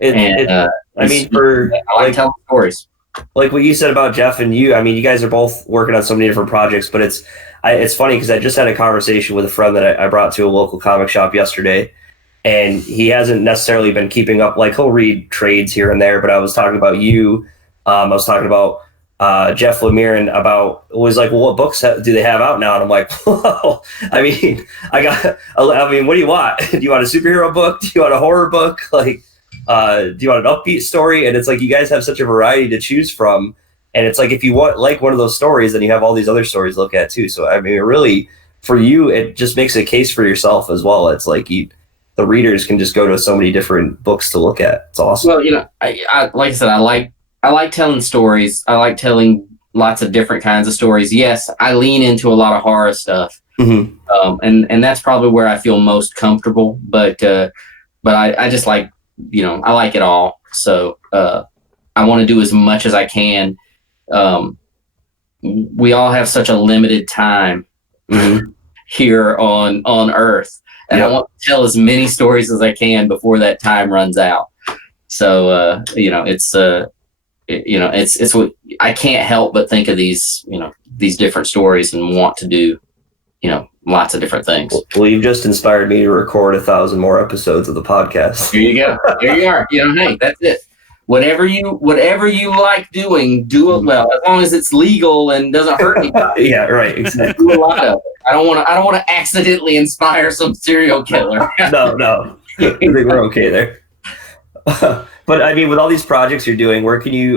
I like telling stories. Like what you said about Jeff and you, you guys are both working on so many different projects, but it's funny because I just had a conversation with a friend that I brought to a local comic shop yesterday. And he hasn't necessarily been keeping up. Like he'll read trades here and there, but I was talking about you. I was talking about Jeff Lemire and was like, well, what books do they have out now? And I'm like, well, what do you want? Do you want a superhero book? Do you want a horror book? Like, do you want an upbeat story? And it's like, you guys have such a variety to choose from. And it's like, if you want like one of those stories, then you have all these other stories to look at too. So, really for you, it just makes a case for yourself as well. It's like the readers can just go to so many different books to look at. It's awesome. Well, I like I said, I like telling stories. I like telling lots of different kinds of stories. Yes, I lean into a lot of horror stuff, and that's probably where I feel most comfortable. But I just like I like it all. So I want to do as much as I can. We all have such a limited time here on Earth. And I want to tell as many stories as I can before that time runs out. So, it's what I can't help but think of these different stories and want to do, lots of different things. Well, you've just inspired me to record 1,000 more episodes of the podcast. Here you go. There you are. Hey, that's it. Whatever you like doing, do it well, as long as it's legal and doesn't hurt anybody. Yeah, right. Exactly. Do a lot of it. I don't want to accidentally inspire some serial killer. No. I think we're okay there. But with all these projects you're doing, where can you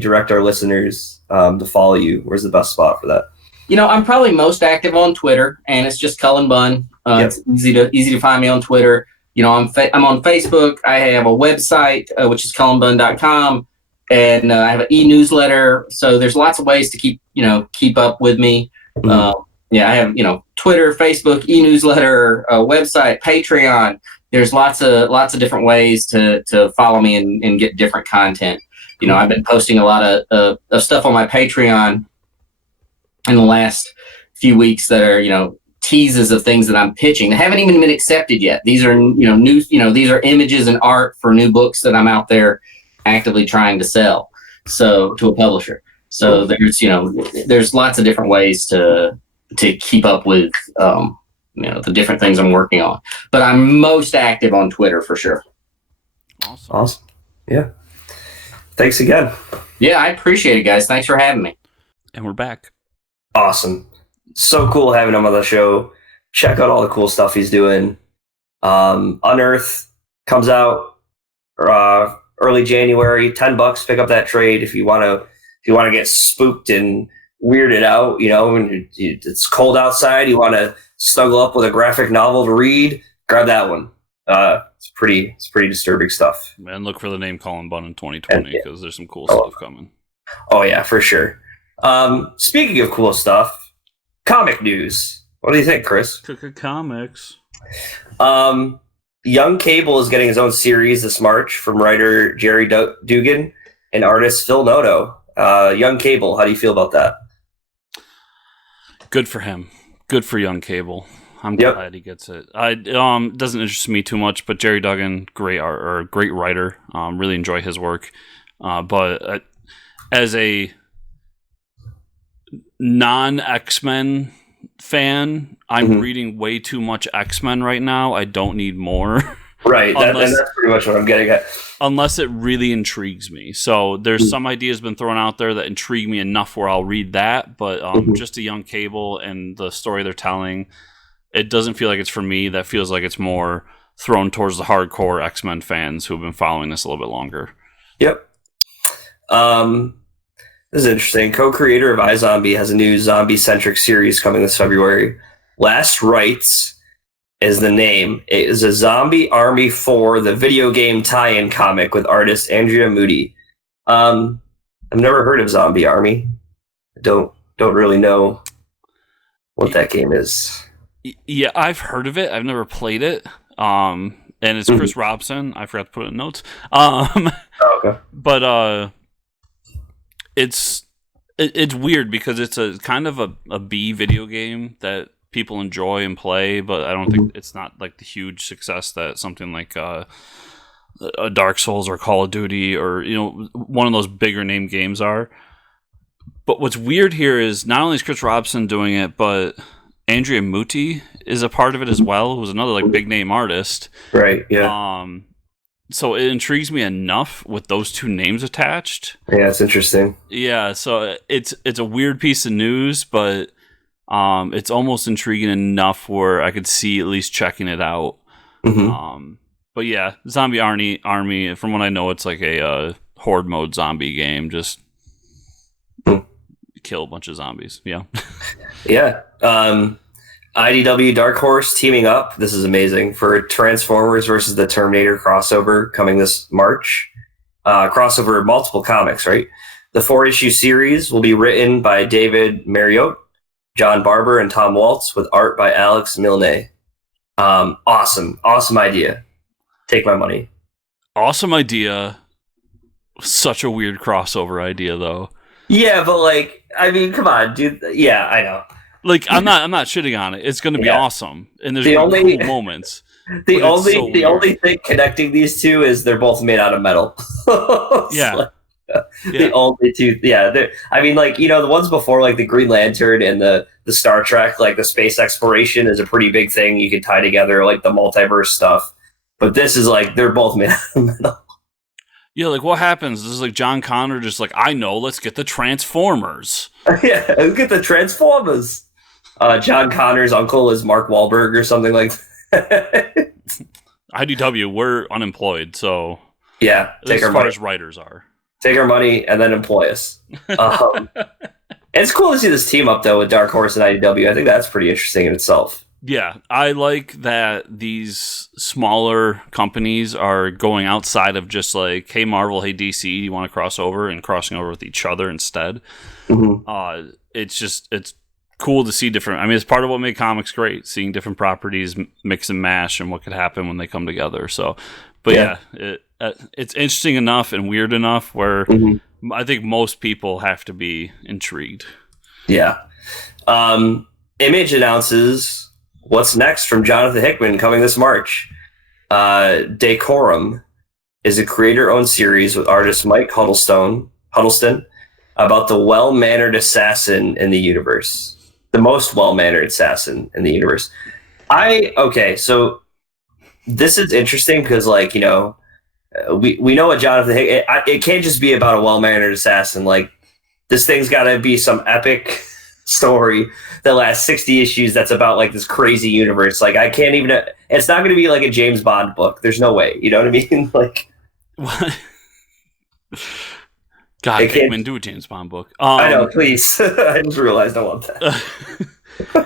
direct our listeners to follow you? Where's the best spot for that? I'm probably most active on Twitter, and it's just Cullen Bunn. It's easy to find me on Twitter. I'm on Facebook. I have a website, which is cullenbunn.com, and I have an e-newsletter. So there's lots of ways to keep up with me. I have, Twitter, Facebook, e-newsletter, website, Patreon. there's lots of different ways to follow me and get different content. You know, I've been posting a lot of stuff on my Patreon in the last few weeks that are, you know, teases of things that I'm pitching that haven't even been accepted yet. These are, you know, new, you know, these are images and art for new books that I'm out there actively trying to sell. So to a publisher. So there's, you know, there's lots of different ways to keep up with, you know, the different things I'm working on. But I'm most active on Twitter for sure. Awesome. Yeah. Thanks again. Yeah, I appreciate it, guys. Thanks for having me. And we're back. Awesome. So cool having him on the show. Check out all the cool stuff he's doing. Unearth comes out early January. $10. Pick up that trade if you want to get spooked and weirded out. You know, when it's cold outside, you want to snuggle up with a graphic novel to read. Grab that one. It's pretty disturbing stuff. And look for the name Cullen Bunn in 2020 because there's some cool stuff coming. Oh yeah, for sure. Speaking of cool stuff, comic news. What do you think, Chris? Comics. Young Cable is getting his own series this March from writer Jerry Dugan and artist Phil Noto. Young Cable, how do you feel about that? Good for him. Good for Young Cable. I'm glad he gets it. It doesn't interest me too much, but Jerry Duggan, great writer. Really enjoy his work. But as a non-X-Men fan, I'm reading way too much X-Men right now. I don't need more. Right, and that's pretty much what I'm getting at. Unless it really intrigues me. So there's some ideas been thrown out there that intrigue me enough where I'll read that, but just a Young Cable and the story they're telling, it doesn't feel like it's for me. That feels like it's more thrown towards the hardcore X-Men fans who have been following this a little bit longer. Yep. This is interesting. Co-creator of iZombie has a new zombie-centric series coming this February. Last Rites is the name. It is a Zombie Army 4, the video game tie-in comic with artist Andrea Moody. I've never heard of Zombie Army. Don't really know what that game is. Yeah, I've heard of it. I've never played it. And it's Chris Robson. I forgot to put it in notes. Okay. But it's weird because it's a kind of a B video game that people enjoy and play, but I don't think it's not like the huge success that something like a Dark Souls or Call of Duty or, you know, one of those bigger name games are. But what's weird here is not only is Chris Robson doing it, but Andrea Muti is a part of it as well, who's another like big name artist. Right, yeah. So it intrigues me enough with those two names attached. Yeah, it's interesting. Yeah, so it's a weird piece of news, but it's almost intriguing enough where I could see at least checking it out. But yeah, Zombie Army, from what I know, it's like a horde mode zombie game. Just kill a bunch of zombies. Yeah. Yeah. IDW Dark Horse teaming up. This is amazing for Transformers versus the Terminator crossover coming this March. Crossover multiple comics, right? The 4-issue series will be written by David Mariotte, John Barber, and Tom Waltz with art by Alex Milne. Awesome idea. Take my money. Awesome idea. Such a weird crossover idea, though. Yeah, but like, I mean, come on, dude. Yeah, I know. Like, I'm not shitting on it. It's going to be awesome, and there's cool moments. The only thing connecting these two is they're both made out of metal. The only two. Yeah, I mean, like, you know, the ones before, like the Green Lantern and the Star Trek, like the space exploration is a pretty big thing. You could tie together like the multiverse stuff, but this is like they're both made out of metal. Yeah, like what happens? This is like John Connor just like, I know, let's get the Transformers. Yeah, let's get the Transformers. John Connor's uncle is Mark Wahlberg or something like that. IDW, we're unemployed, so yeah, take our money. As writers are. Take our money and then employ us. It's cool to see this team up though with Dark Horse and IDW. I think that's pretty interesting in itself. Yeah, I like that these smaller companies are going outside of just like, hey Marvel, hey DC, do you want to cross over, and crossing over with each other instead. It's cool to see different. I mean, it's part of what made comics great, seeing different properties mix and mash and what could happen when they come together. So, but it's interesting enough and weird enough where I think most people have to be intrigued. Yeah. Image announces what's next from Johnathon Hickman coming this March. Decorum is a creator-owned series with artist Mike Huddleston about the well-mannered assassin in the universe. The most well-mannered assassin in the universe. So this is interesting because, like, you know, we know what Johnathon Hickman... It can't just be about a well-mannered assassin. Like, this thing's got to be some epic story that lasts 60 issues that's about, like, this crazy universe. Like, I can't even... It's not going to be like a James Bond book. There's no way. You know what I mean? Like... What? God, Hickman, do a James Bond book. I know, please. I just realized I want that.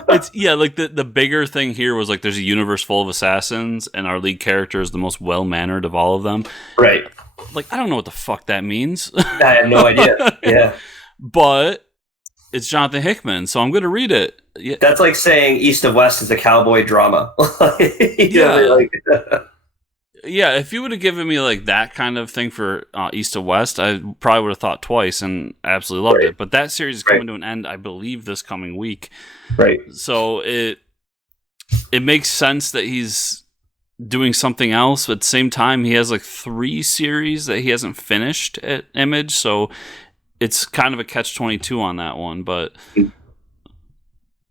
It's like the bigger thing here was like there's a universe full of assassins, and our lead character is the most well mannered of all of them. Right. Like, I don't know what the fuck that means. I have no idea. Yeah. But it's Johnathon Hickman, so I'm going to read it. Yeah. That's like saying East of West is a cowboy drama. Yeah, if you would have given me like that kind of thing for East of West, I probably would have thought twice and absolutely loved it. But that series is coming to an end, I believe, this coming week. Right. So it makes sense that he's doing something else. But at the same time, he has like 3 series that he hasn't finished at Image. So it's kind of a catch-22 on that one. But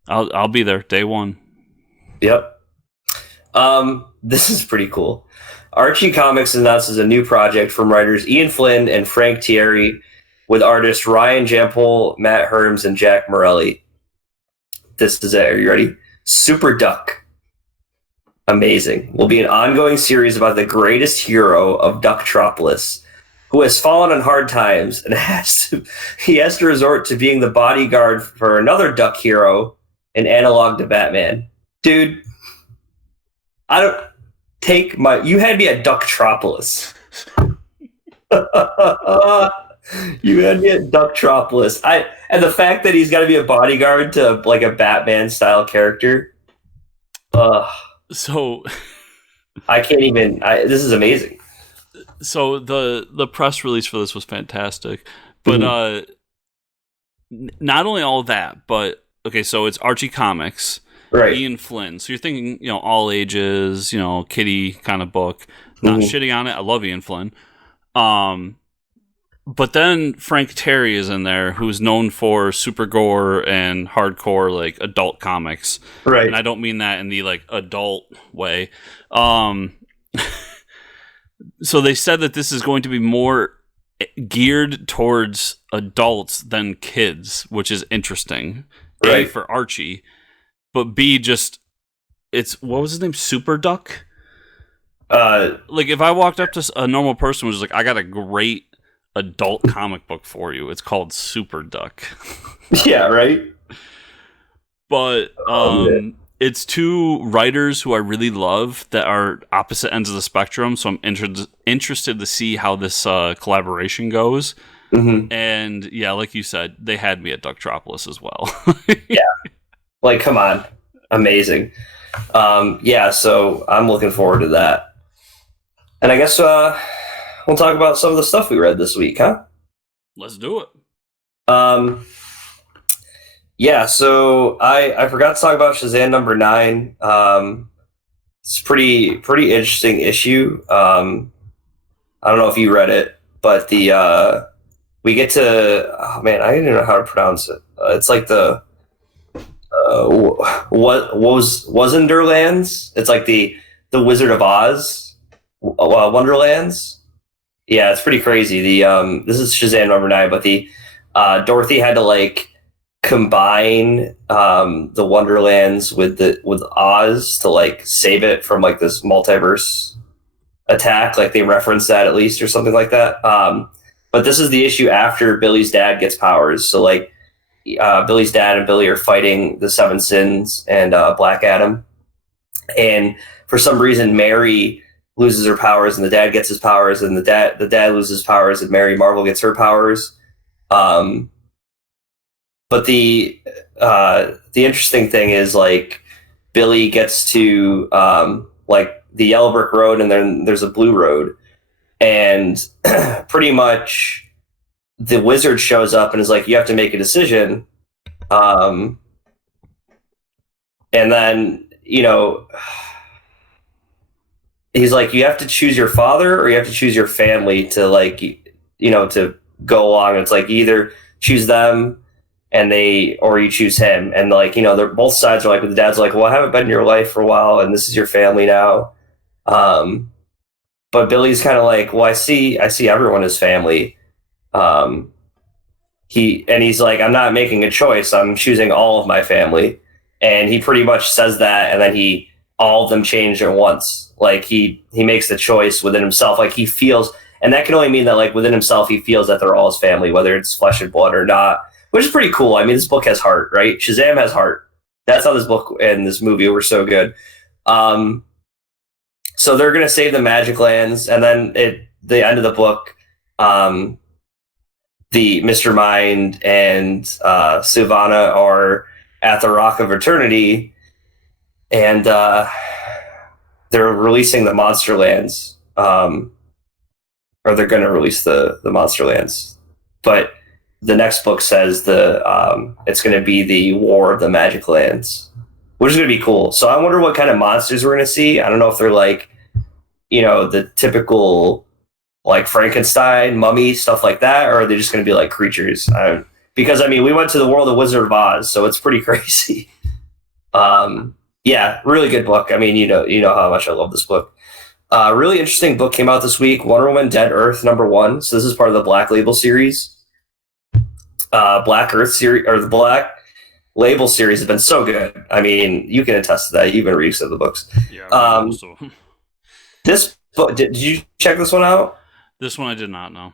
I'll be there day one. Yep. This is pretty cool. Archie Comics announces a new project from writers Ian Flynn and Frank Thierry with artists Ryan Jampol, Matt Herms, and Jack Morelli. This is it. Are you ready? Super Duck. Amazing. Will be an ongoing series about the greatest hero of Ducktropolis, who has fallen on hard times and he has to resort to being the bodyguard for another duck hero, an analog to Batman. Dude, you had me at Ducktropolis. You had me at Ducktropolis. And the fact that he's got to be a bodyguard to like a Batman style character. So I can't even. This is amazing. So the press release for this was fantastic, but not only all that, but okay, so it's Archie Comics. Right. Ian Flynn. So you're thinking, all ages, kiddie kind of book. Not shitting on it. I love Ian Flynn. But then Frank Terry is in there, who's known for super gore and hardcore, like, adult comics. Right. And I don't mean that in the, like, adult way. So they said that this is going to be more geared towards adults than kids, which is interesting. Right. A, for Archie. But B, it's, what was his name? Super Duck? Like, if I walked up to a normal person who was like, I got a great adult comic book for you, it's called Super Duck. Yeah, right? But it's 2 writers who I really love that are opposite ends of the spectrum, so I'm interested to see how this collaboration goes. And, yeah, like you said, they had me at Ducktropolis as well. Yeah. Like, come on. Amazing. So I'm looking forward to that. And I guess we'll talk about some of the stuff we read this week, huh? Let's do it. So I forgot to talk about Shazam number 9. It's a pretty interesting issue. I don't know if you read it, but we get to, I don't even know how to pronounce it. It's like the Wonderlands. It's like the Wizard of Oz Wonderlands. Yeah, it's pretty crazy. This is Shazam number 9, but the Dorothy had to like combine the Wonderlands with Oz to like save it from like this multiverse attack. Like they reference that at least or something like that. But this is the issue after Billy's dad gets powers. So like Billy's dad and Billy are fighting the Seven Sins and Black Adam, and for some reason Mary loses her powers and the dad gets his powers, and the dad loses powers and Mary Marvel gets her powers. But the interesting thing is like Billy gets to like the yellow brick road, and then there's a blue road, and pretty much the wizard shows up and is like, you have to make a decision. And then, he's like, you have to choose your father or you have to choose your family to like, to go along. It's like either choose them or you choose him. And like, they're both sides are like, the dad's like, well, I haven't been in your life for a while and this is your family now. But Billy's kind of like, well, I see everyone as family. He's like, I'm not making a choice. I'm choosing all of my family. And he pretty much says that. And then all of them change at once. Like he makes the choice within himself. Like he feels, and that can only mean that like within himself, he feels that they're all his family, whether it's flesh and blood or not, which is pretty cool. I mean, this book has heart, right? Shazam has heart. That's how this book and this movie were so good. So they're going to save the Magic Lands. And then the end of the book, the Mr. Mind and Sylvana are at the Rock of Eternity, and they're releasing the Monster Lands, or they're going to release the Monster Lands. But the next book says it's going to be the War of the Magic Lands, which is going to be cool. So I wonder what kind of monsters we're going to see. I don't know if they're like, the typical like Frankenstein, mummy, stuff like that, or are they just going to be like creatures? Because I mean, we went to the world of Wizard of Oz, so it's pretty crazy. Yeah, really good book. I mean, you know how much I love this book. Really interesting book came out this week, Wonder Woman Dead Earth #1. So this is part of the Black Label series. Black Earth series, or the Black Label series has been so good. I mean, you can attest to that. You've been reading some of the books. Yeah. This book, did you check this one out? This one I did not know.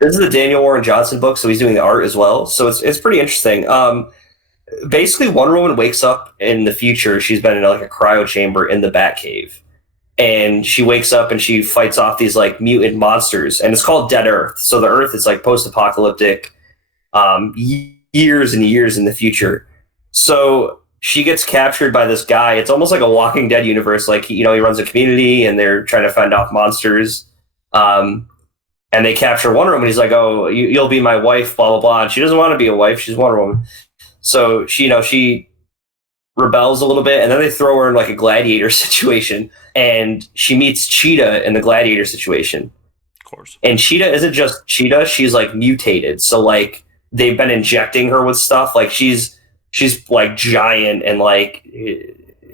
This is the Daniel Warren Johnson book, so he's doing the art as well. So it's pretty interesting. Basically, Wonder Woman wakes up in the future. She's been in like a cryo chamber in the Batcave, and she wakes up and she fights off these like mutant monsters, and it's called Dead Earth. So the Earth is like post-apocalyptic, years and years in the future. So she gets captured by this guy. It's almost like a Walking Dead universe. Like he runs a community, and they're trying to fend off monsters. And they capture Wonder Woman. He's like, "Oh, you'll be my wife," blah blah blah. And she doesn't want to be a wife. She's Wonder Woman. So she rebels a little bit, and then they throw her in like a gladiator situation, and she meets Cheetah in the gladiator situation. Of course. And Cheetah isn't just Cheetah; she's like mutated. So like they've been injecting her with stuff. Like she's like giant, and like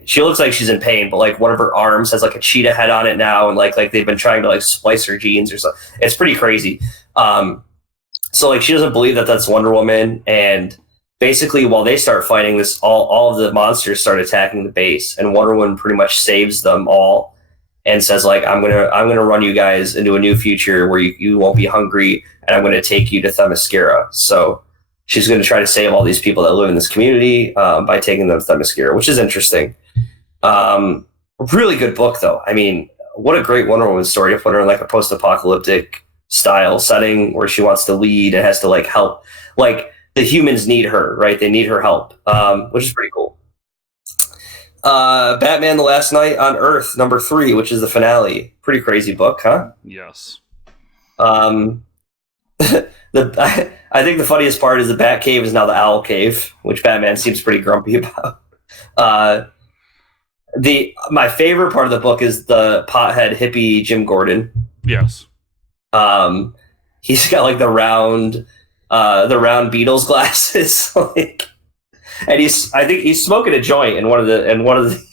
she looks like she's in pain, but like one of her arms has like a cheetah head on it now, and like they've been trying to like splice her genes or something. It's pretty crazy. So like she doesn't believe that that's Wonder Woman, and basically while they start fighting this, all of the monsters start attacking the base, and Wonder Woman pretty much saves them all and says like, I'm gonna run you guys into a new future where you won't be hungry, and I'm gonna take you to Themyscira. So she's going to try to save all these people that live in this community by taking them to Themyscira, which is interesting. Really good book, though. I mean, what a great Wonder Woman story to put her in like a post-apocalyptic style setting where she wants to lead and has to like help. Like the humans need her, right? They need her help, which is pretty cool. Batman: The Last Night on Earth #3, which is the finale. Pretty crazy book, huh? Yes. I think the funniest part is the Bat Cave is now the Owl Cave, which Batman seems pretty grumpy about. My favorite part of the book is the pothead hippie Jim Gordon. Yes. He's got like the round Beatles glasses, like, and I think he's smoking a joint in one of the.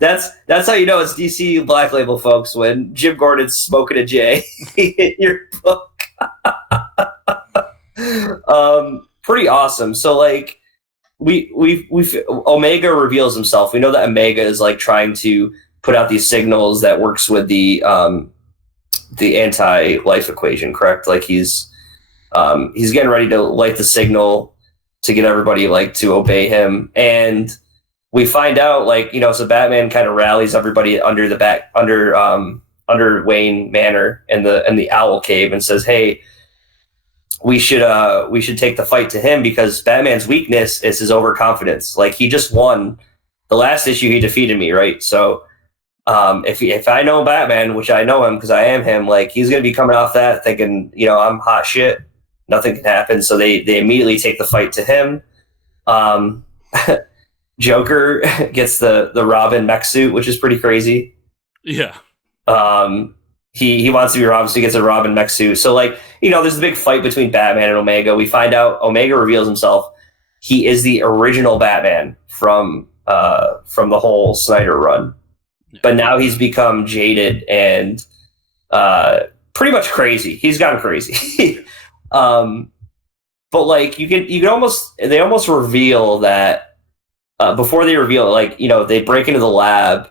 That's how you know it's DC Black Label, folks, when Jim Gordon's smoking a J in your book. Pretty awesome. So like we Omega reveals himself. We know that Omega is like trying to put out these signals that works with the anti-life equation, correct? Like he's getting ready to light the signal to get everybody like to obey him. And we find out like, so Batman kind of rallies everybody under Wayne Manor in the Owl Cave and says, hey, we should take the fight to him because Batman's weakness is his overconfidence. Like, he just won the last issue, he defeated me, right? So if I know Batman, which I know him because I am him, like, he's gonna be coming off that thinking, I'm hot shit, nothing can happen. So they immediately take the fight to him. Joker gets the Robin mech suit, which is pretty crazy. Yeah. He wants to be Robin, so he gets a Robin mech suit. So, like, there's a big fight between Batman and Omega. We find out Omega reveals himself. He is the original Batman from the whole Snyder run. Yeah. But now he's become jaded and pretty much crazy. He's gone crazy. But like they almost reveal that before they reveal it, like, they break into the lab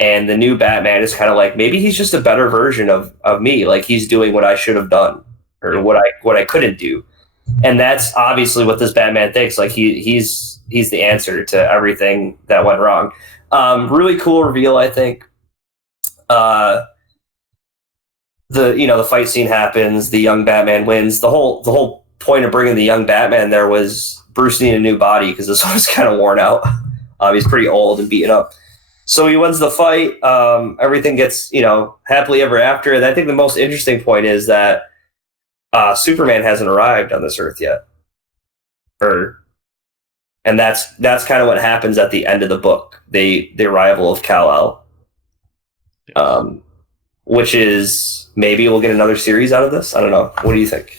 and the new Batman is kind of like, maybe he's just a better version of me. Like, he's doing what I should have done or what I couldn't do. And that's obviously what this Batman thinks. Like, he's the answer to everything that went wrong. Really cool reveal, I think. The fight scene happens. The young Batman wins. The whole point of bringing the young Batman there was Bruce needed a new body because this one was kind of worn out. He's pretty old and beaten up. So he wins the fight. Everything gets, happily ever after. And I think the most interesting point is that Superman hasn't arrived on this Earth yet. And that's kind of what happens at the end of the book. The arrival of Kal-El. Which is, maybe we'll get another series out of this. I don't know. What do you think?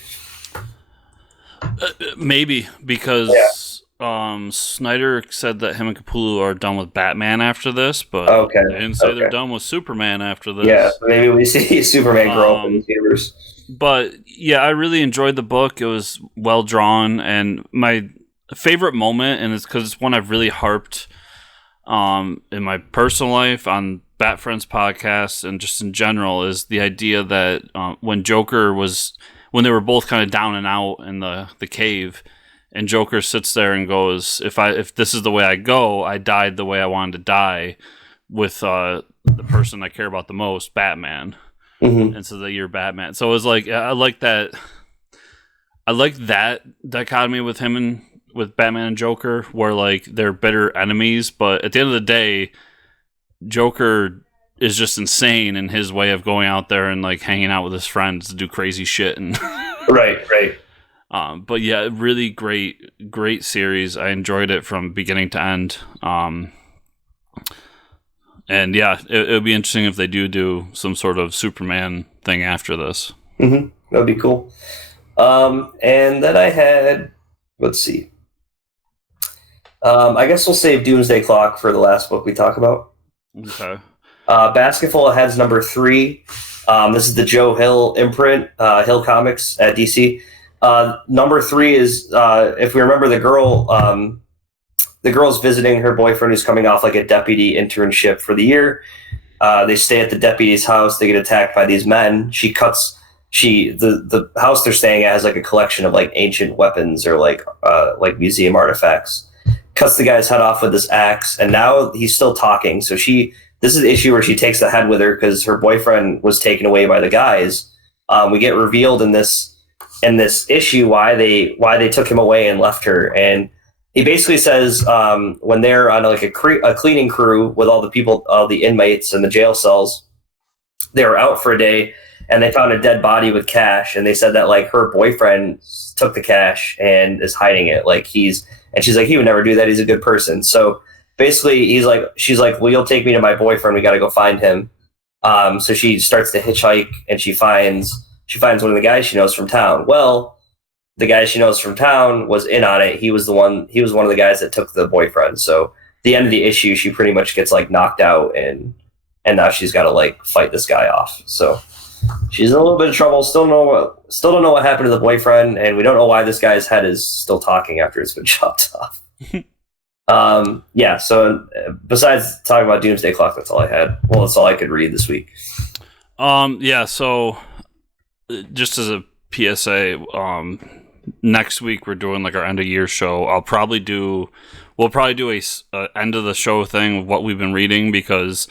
Maybe, because Snyder said that him and Capullo are done with Batman after this, but they didn't say they're done with Superman after this. Yeah, maybe we see Superman grow up in this universe. But yeah, I really enjoyed the book. It was well drawn, and my favorite moment, and it's because it's one I've really harped in my personal life, on Bat Friends podcast, and just in general, is the idea that when they were both kind of down and out in the cave, and Joker sits there and goes, if this is the way I go, I died the way I wanted to die, with the person I care about the most, Batman. Mm-hmm. And so that you're Batman. So it was like, I like that dichotomy with him and with Batman and Joker, where like they're bitter enemies, but at the end of the day, Joker is just insane in his way of going out there and like hanging out with his friends to do crazy shit. And right. But yeah, really great series. I enjoyed it from beginning to end. And yeah, it would be interesting if they do some sort of Superman thing after this. Mm-hmm. That would be cool. And then I had, let's see. I guess we'll save Doomsday Clock for the last book we talk about. Okay. Basketball Heads number 3. This is the Joe Hill imprint, Hill Comics at DC. Number 3 is, if we remember, the girl's visiting her boyfriend who's coming off like a deputy internship for the year. They stay at the deputy's house. They get attacked by these men. The house they're staying at has like a collection of like ancient weapons or like museum artifacts. Cuts the guy's head off with this axe, and now he's still talking. So this is the issue where she takes the head with her because her boyfriend was taken away by the guys. We get revealed in this issue why they took him away and left her, and he basically says when they're on like a cleaning crew with all the people, all the inmates in the jail cells, they were out for a day and they found a dead body with cash, and they said that like her boyfriend took the cash and is hiding it. And she's like, he would never do that. He's a good person. So basically she's like, well, you'll take me to my boyfriend. We got to go find him. So she starts to hitchhike, and she finds one of the guys she knows from town. Well, the guy she knows from town was in on it. He was one of the guys that took the boyfriend. So the end of the issue, she pretty much gets like knocked out, and now she's got to like fight this guy off. So she's in a little bit of trouble. Still don't know what happened to the boyfriend, and we don't know why this guy's head is still talking after it's been chopped off. So besides talking about Doomsday Clock, that's all I had. Well, that's all I could read this week. So just as a PSA, next week we're doing like our end of year show. We'll probably do a end of the show thing of what we've been reading, because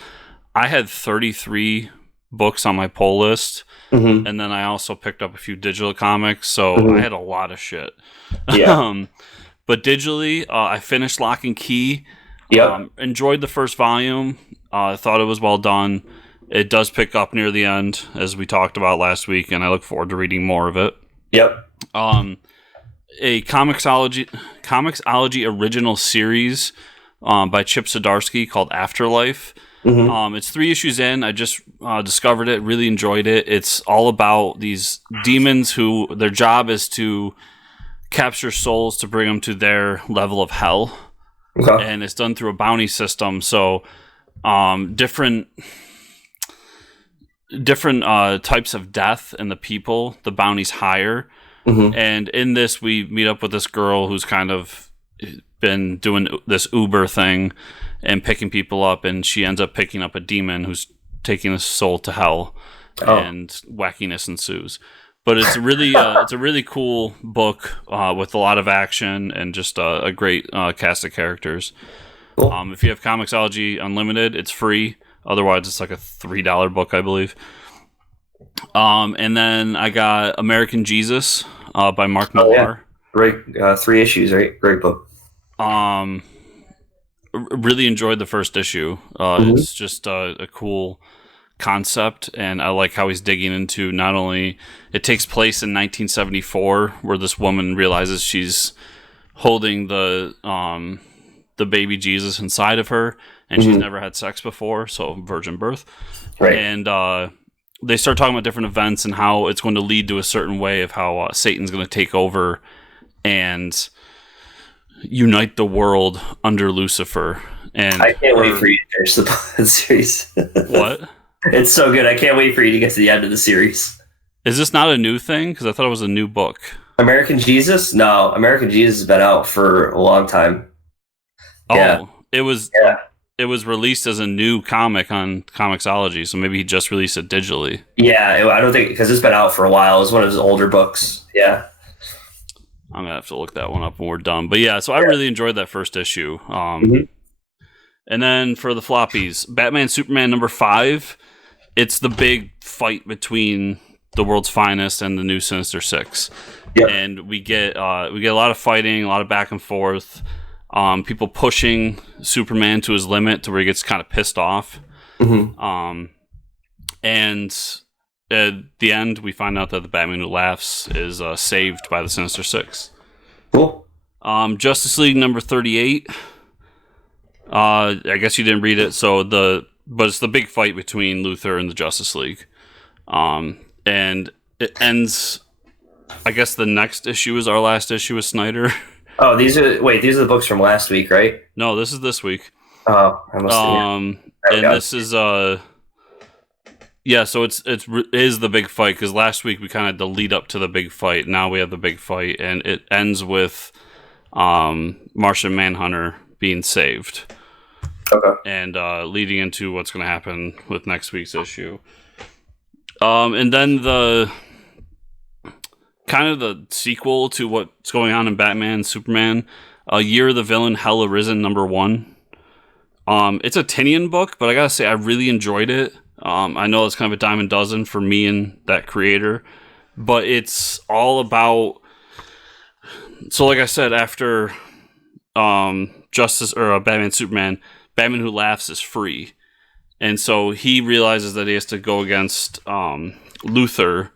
I had 33 books on my pull list. Mm-hmm. And then I also picked up a few digital comics, so I had a lot of shit. Yeah. But digitally, I finished Lock and Key. Yep. Enjoyed the first volume. I thought it was well done. It does pick up near the end, as we talked about last week, and I look forward to reading more of it. Yep. A Comixology original series by Chip Zdarsky called Afterlife. Mm-hmm. It's 3 issues in. I just discovered it, really enjoyed it. It's all about these demons who their job is to capture souls to bring them to their level of hell. Okay. And it's done through a bounty system. So different types of death and the people, the bounty's higher. Mm-hmm. And in this, we meet up with this girl who's kind of been doing this Uber thing and picking people up, and she ends up picking up a demon who's taking a soul to hell, and wackiness ensues. But it's really it's a really cool book with a lot of action and just a great cast of characters. Cool. If you have Comixology Unlimited, it's free. Otherwise, it's like a $3 book, I believe. And then I got American Jesus by Mark Millar. Great, 3 issues, right? Great book. Really enjoyed the first issue. It's just a cool concept, and I like how he's digging into not only it takes place in 1974, where this woman realizes she's holding the baby Jesus inside of her, and she's never had sex before, so virgin birth. Right. And they start talking about different events and how it's going to lead to a certain way of how Satan's going to take over and unite the world under Lucifer. And I can't wait for you to finish the series. What? It's so good. I can't wait for you to get to the end of the series. Is this not a new thing? Because I thought it was a new book. American Jesus? No, American Jesus has been out for a long time. Oh, it was released as a new comic on Comixology, so maybe he just released it digitally. Yeah, I don't think, because it's been out for a while. It was one of his older books. Yeah. I'm going to have to look that one up when we're done. But yeah, so I really enjoyed that first issue. And then for the floppies, Batman Superman number 5, it's the big fight between the world's finest and the new Sinister Six. Yep. And we get a lot of fighting, a lot of back and forth. People pushing Superman to his limit to where he gets kind of pissed off. And at the end, we find out that the Batman Who Laughs is saved by the Sinister Six. Cool. Justice League number 38. I guess you didn't read it, but it's the big fight between Luthor and the Justice League. And it ends. I guess the next issue is our last issue with Snyder. Oh, these are the books from last week, right? No, this is this week. Oh, I must have. This is yeah, so it is the big fight, because last week we kind of had the lead up to the big fight. Now we have the big fight, and it ends with Martian Manhunter being saved. Okay. And leading into what's going to happen with next week's issue. And then the kind of the sequel to what's going on in Batman Superman, Year of the Villain, Hell Arisen number 1. It's a Tinian book, but I gotta say I really enjoyed it. I know it's kind of a dime a dozen for me and that creator, but it's all about. So, like I said, after Batman Superman, Batman Who Laughs is free, and so he realizes that he has to go against Luthor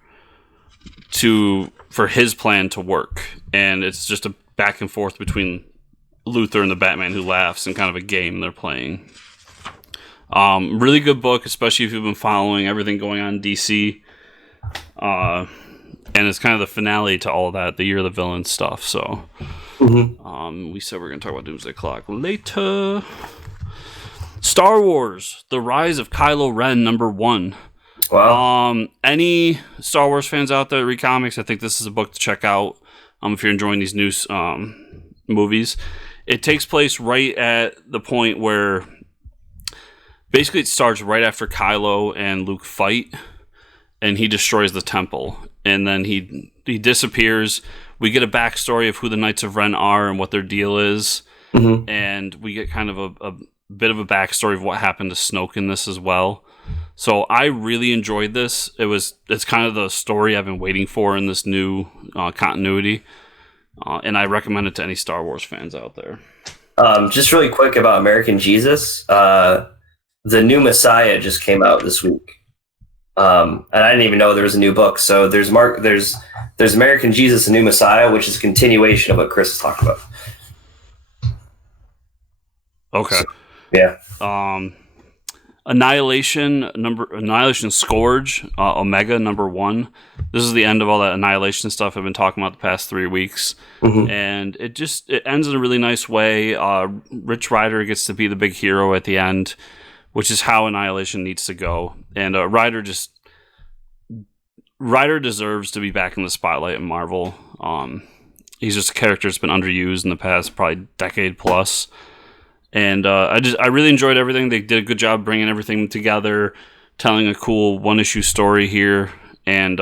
for his plan to work, and it's just a back and forth between Luthor and the Batman Who Laughs, and kind of a game they're playing. Really good book, especially if you've been following everything going on in DC. And it's kind of the finale to all of that, the Year of the Villain stuff. So, we said we're going to talk about Doomsday Clock later. Star Wars: The Rise of Kylo Ren number 1. Wow. Any Star Wars fans out there that read comics, I think this is a book to check out. If you're enjoying these new movies, it takes place right at the point where basically it starts right after Kylo and Luke fight, and he destroys the temple, and then he disappears. We get a backstory of who the Knights of Ren are and what their deal is, and we get kind of a bit of a backstory of what happened to Snoke in this as well. So I really enjoyed this. It's kind of the story I've been waiting for in this new continuity, and I recommend it to any Star Wars fans out there. Just really quick about American Jesus. The new Messiah just came out this week, and I didn't even know there was a new book. So there's American Jesus, a new Messiah, which is a continuation of what Chris is talking about. Okay. So, yeah. Annihilation Scourge, Omega #1. This is the end of all that Annihilation stuff I've been talking about the past 3 weeks, and it ends in a really nice way. Rich Rider gets to be the big hero at the end, which is how Annihilation needs to go. And Rider deserves to be back in the spotlight in Marvel. He's just a character that's been underused in the past probably decade plus. And I really enjoyed everything. They did a good job bringing everything together, telling a cool one-issue story here, and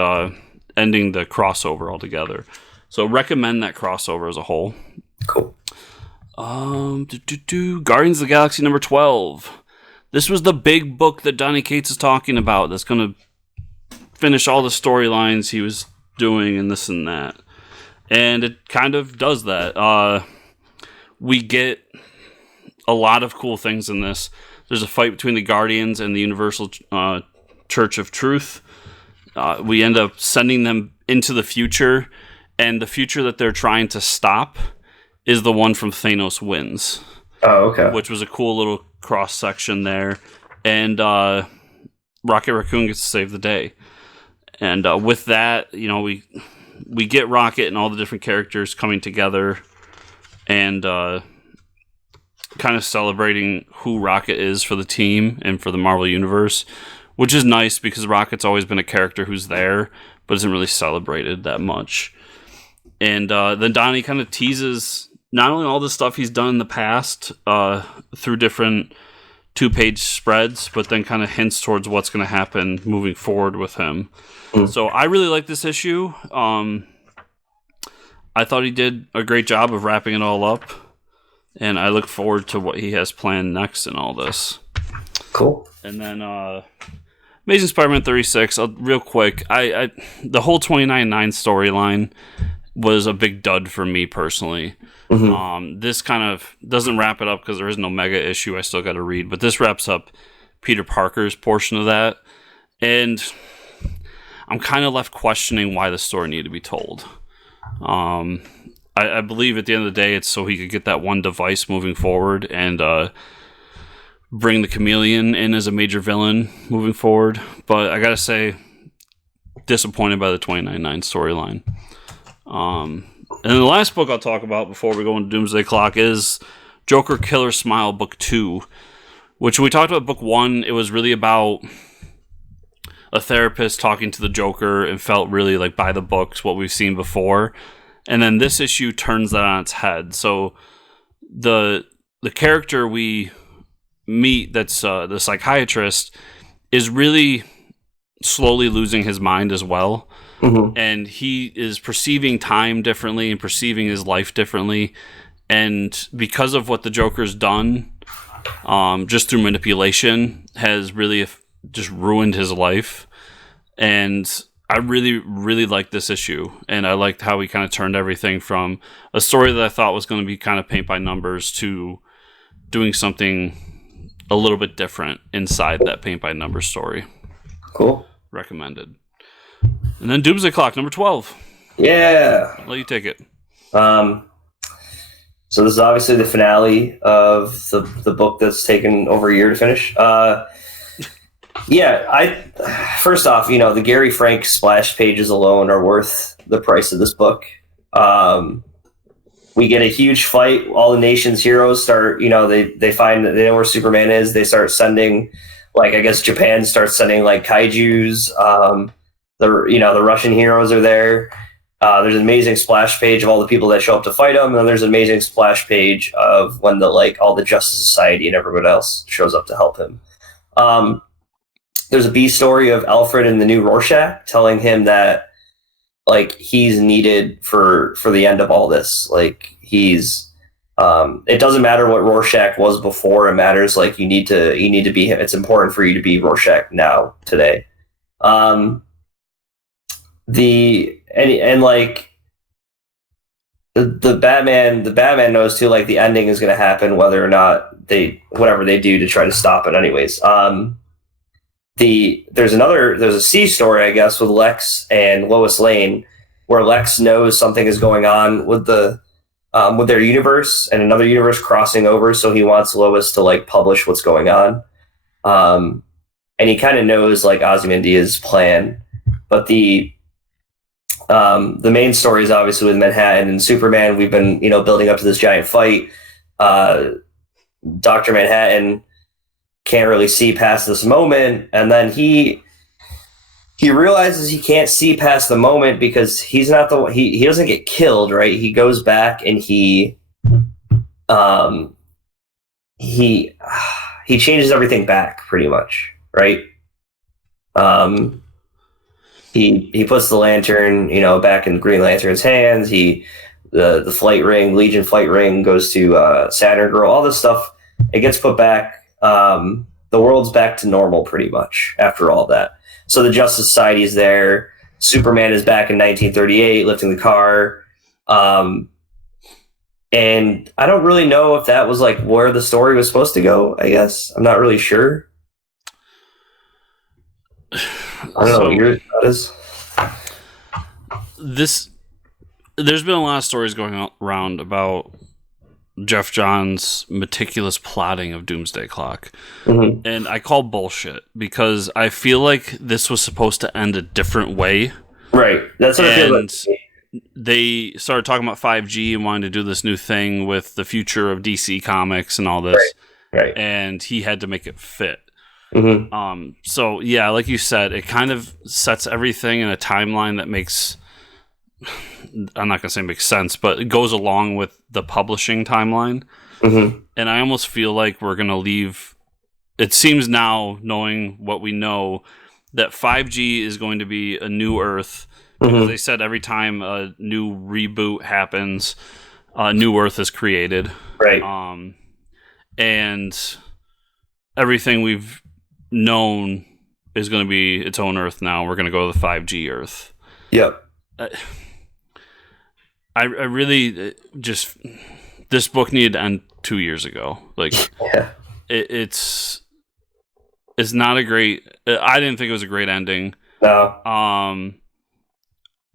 ending the crossover altogether. So recommend that crossover as a whole. Cool. Guardians of the Galaxy #12. This was the big book that Donny Cates is talking about. That's going to finish all the storylines he was doing and this and that. And it kind of does that. We get a lot of cool things in this. There's a fight between the Guardians and the Universal Church of Truth. We end up sending them into the future, and the future that they're trying to stop is the one from Thanos Wins. Oh, okay. Which was a cool little cross-section there. And Rocket Raccoon gets to save the day. And with that, we get Rocket and all the different characters coming together and kind of celebrating who Rocket is for the team and for the Marvel Universe, which is nice because Rocket's always been a character who's there, but isn't really celebrated that much. And then Donnie kind of teases not only all the stuff he's done in the past through different 2-page spreads, but then kind of hints towards what's going to happen moving forward with him. So I really like this issue. I thought he did a great job of wrapping it all up. And I look forward to what he has planned next in all this. Cool. And then Amazing Spider-Man 36, real quick. The whole 29-9 storyline was a big dud for me personally. This kind of doesn't wrap it up because there is no mega issue I still got to read. But this wraps up Peter Parker's portion of that. And I'm kind of left questioning why the story needed to be told. I believe at the end of the day, it's so he could get that one device moving forward and bring the Chameleon in as a major villain moving forward. But I gotta say, disappointed by the 29-9 storyline. And then the last book I'll talk about before we go into Doomsday Clock is Joker Killer Smile Book 2, which we talked about Book 1. It was really about a therapist talking to the Joker and felt really like by the books, what we've seen before. And then this issue turns that on its head. So the character we meet that's the psychiatrist is really slowly losing his mind as well. And he is perceiving time differently and perceiving his life differently. And because of what the Joker's done, just through manipulation, has really just ruined his life. And I really, really liked this issue, and I liked how he kind of turned everything from a story that I thought was going to be kind of paint by numbers to doing something a little bit different inside that paint by numbers story. Cool. Recommended. And then Doomsday Clock, #12. Yeah. I'll let you take it. So this is obviously the finale of the book that's taken over a year to finish. First off, the Gary Frank splash pages alone are worth the price of this book. We get a huge fight. All the nation's heroes start, they find that they know where Superman is. They start sending, Japan starts sending kaijus. The Russian heroes are there. There's an amazing splash page of all the people that show up to fight him, and then there's an amazing splash page of when all the Justice Society and everyone else shows up to help him. There's a B story of Alfred and the new Rorschach telling him that he's needed for the end of all this. He's It doesn't matter what Rorschach was before. It matters like you need to be him. It's important for you to be Rorschach now today. Like the Batman knows too. Like the ending is going to happen whether or not whatever they do to try to stop it. Anyways, there's a C story I guess with Lex and Lois Lane where Lex knows something is going on with their universe and another universe crossing over, so he wants Lois to like publish what's going on. And he kind of knows like Ozymandias' plan, but the main story is obviously with Manhattan and Superman. We've been building up to this giant fight. Dr. Manhattan can't really see past this moment, and then he realizes he can't see past the moment because he's not he doesn't get killed, right? He goes back and he changes everything back pretty much, right? He puts the lantern, back in Green Lantern's hands. The flight ring, Legion flight ring goes to Saturn Girl, all this stuff. It gets put back. The world's back to normal pretty much after all that. So the Justice Society is there. Superman is back in 1938, lifting the car. And I don't really know if that was like where the story was supposed to go, I guess. I'm not really sure. I don't know what your thought is. There's been a lot of stories going around about Jeff Johns' meticulous plotting of Doomsday Clock. Mm-hmm. And I call bullshit because I feel like this was supposed to end a different way. Right. That's what I feel like. They started talking about 5G and wanting to do this new thing with the future of DC Comics and all this. Right. And he had to make it fit. Mm-hmm. So yeah, like you said, it kind of sets everything in a timeline that makes, I'm not going to say makes sense, but it goes along with the publishing timeline. Mm-hmm. And I almost feel like we're going to leave, it seems now, knowing what we know, that 5G is going to be a new Earth. Because they said every time a new reboot happens, a new Earth is created. Right. And everything we've known is going to be its own Earth now. We're going to go to the 5G Earth. Yep. I really just, this book needed to end 2 years ago. Like, yeah. It's not a great, I didn't think it was a great ending. No.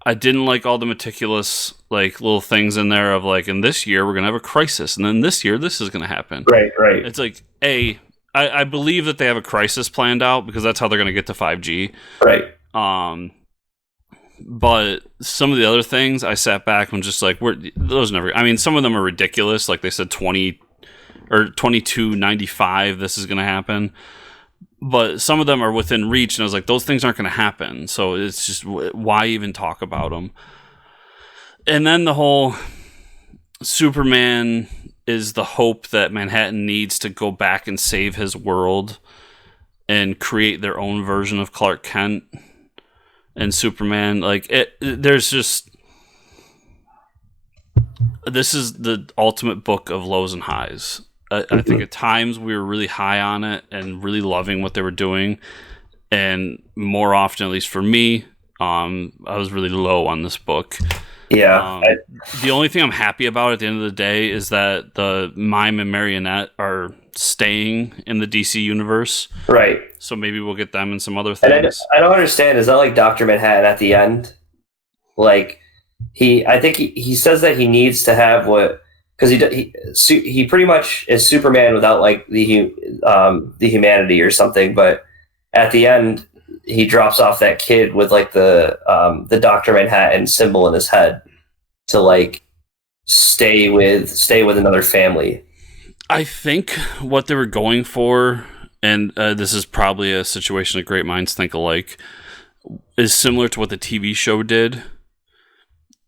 I didn't like all the meticulous like little things in there of like, in this year we're gonna have a crisis, and then this year this is gonna happen. Right. It's like I believe that they have a crisis planned out because that's how they're gonna get to 5G. Right. But some of the other things I sat back and just like, those never. I mean, some of them are ridiculous. Like they said 20 or 2295. This is gonna happen. But some of them are within reach, and I was like, those things aren't going to happen. So it's just, why even talk about them? And then the whole Superman is the hope that Manhattan needs to go back and save his world and create their own version of Clark Kent and Superman. Like, there's just... This is the ultimate book of lows and highs. I think at times we were really high on it and really loving what they were doing. And more often, at least for me, I was really low on this book. Yeah. The only thing I'm happy about at the end of the day is that the Mime and Marionette are staying in the DC universe. Right. So maybe we'll get them in some other things. And I don't understand. Is that like Dr. Manhattan at the end? Like, I think he says that he needs to have what... Because he pretty much is Superman without like the humanity or something, but at the end he drops off that kid with like the Dr. Manhattan symbol in his head to like stay with another family. I think what they were going for, and this is probably a situation that great minds think alike, is similar to what the TV show did,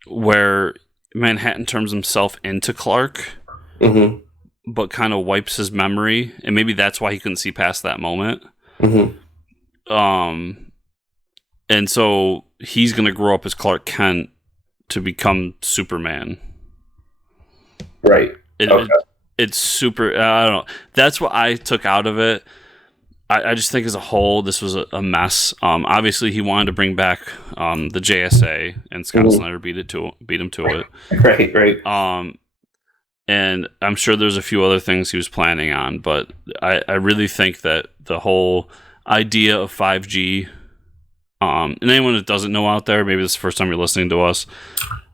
where Manhattan turns himself into Clark, but kind of wipes his memory, and maybe that's why he couldn't see past that moment. And so he's going to grow up as Clark Kent to become Superman. Right. It's super. I don't know. That's what I took out of it. I just think as a whole, this was a mess. Obviously, he wanted to bring back the JSA, and Scott Snyder beat him to it. Right. And I'm sure there's a few other things he was planning on, but I really think that the whole idea of 5G, and anyone that doesn't know out there, maybe this is the first time you're listening to us,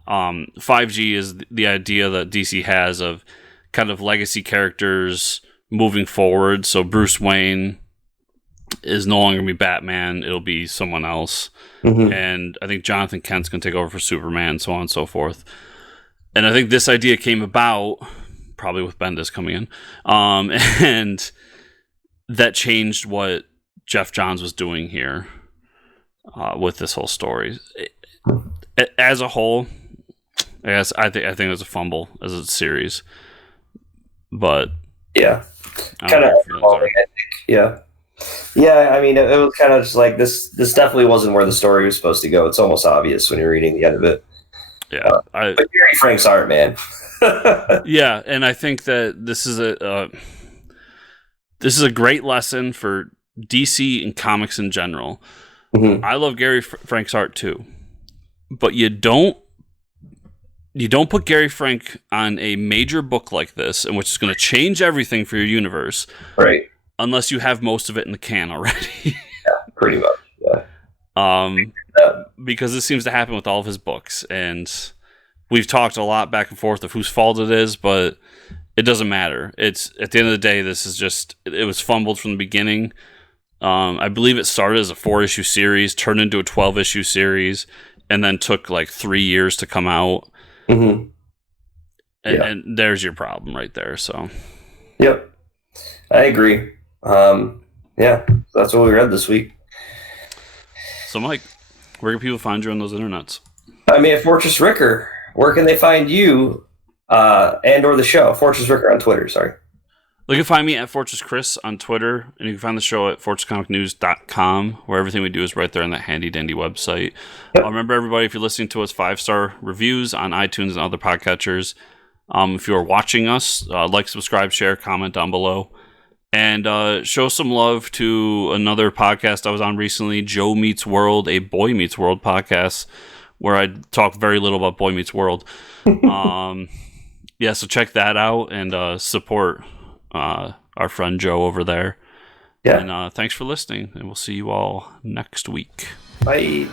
5G is the idea that DC has of kind of legacy characters moving forward. So Bruce Wayne is no longer going to be Batman, it'll be someone else. And I think Jonathan Kent's going to take over for Superman, so on and so forth. And I think this idea came about probably with Bendis coming in, and that changed what Jeff Johns was doing here with this whole story. As a whole, I think it was a fumble as a series, but yeah, kind of. Yeah. I mean, it was kind of just like this. This definitely wasn't where the story was supposed to go. It's almost obvious when you're reading the end of it. Yeah, but Gary Frank's art, man. Yeah, and I think that this is a great lesson for DC and comics in general. I love Gary Frank's art too, but you don't put Gary Frank on a major book like this, in which is going to change everything for your universe, right? Unless you have most of it in the can already. Yeah, pretty much. Yeah. Because this seems to happen with all of his books, and we've talked a lot back and forth of whose fault it is, but it doesn't matter. It's at the end of the day, this is just, it was fumbled from the beginning. I believe it started as a 4-issue series, turned into a 12-issue series, and then took like 3 years to come out. And there's your problem right there. So, yep, I agree. Yeah, that's what we read this week. So, Mike, where can people find you on those internets? I mean, at Fortress Ricker. Where can they find you and or the show? Fortress Ricker on Twitter, sorry. You can find me at Fortress Chris on Twitter, and you can find the show at fortresscomicnews.com, where everything we do is right there on that handy-dandy website. Yep. Remember, everybody, if you're listening to us, 5-star reviews on iTunes and other podcatchers. If you're watching us, like, subscribe, share, comment down below. And show some love to another podcast I was on recently, Joe Meets World, a Boy Meets World podcast, where I talk very little about Boy Meets World. So check that out and support our friend Joe over there. Yeah. And thanks for listening, and we'll see you all next week. Bye.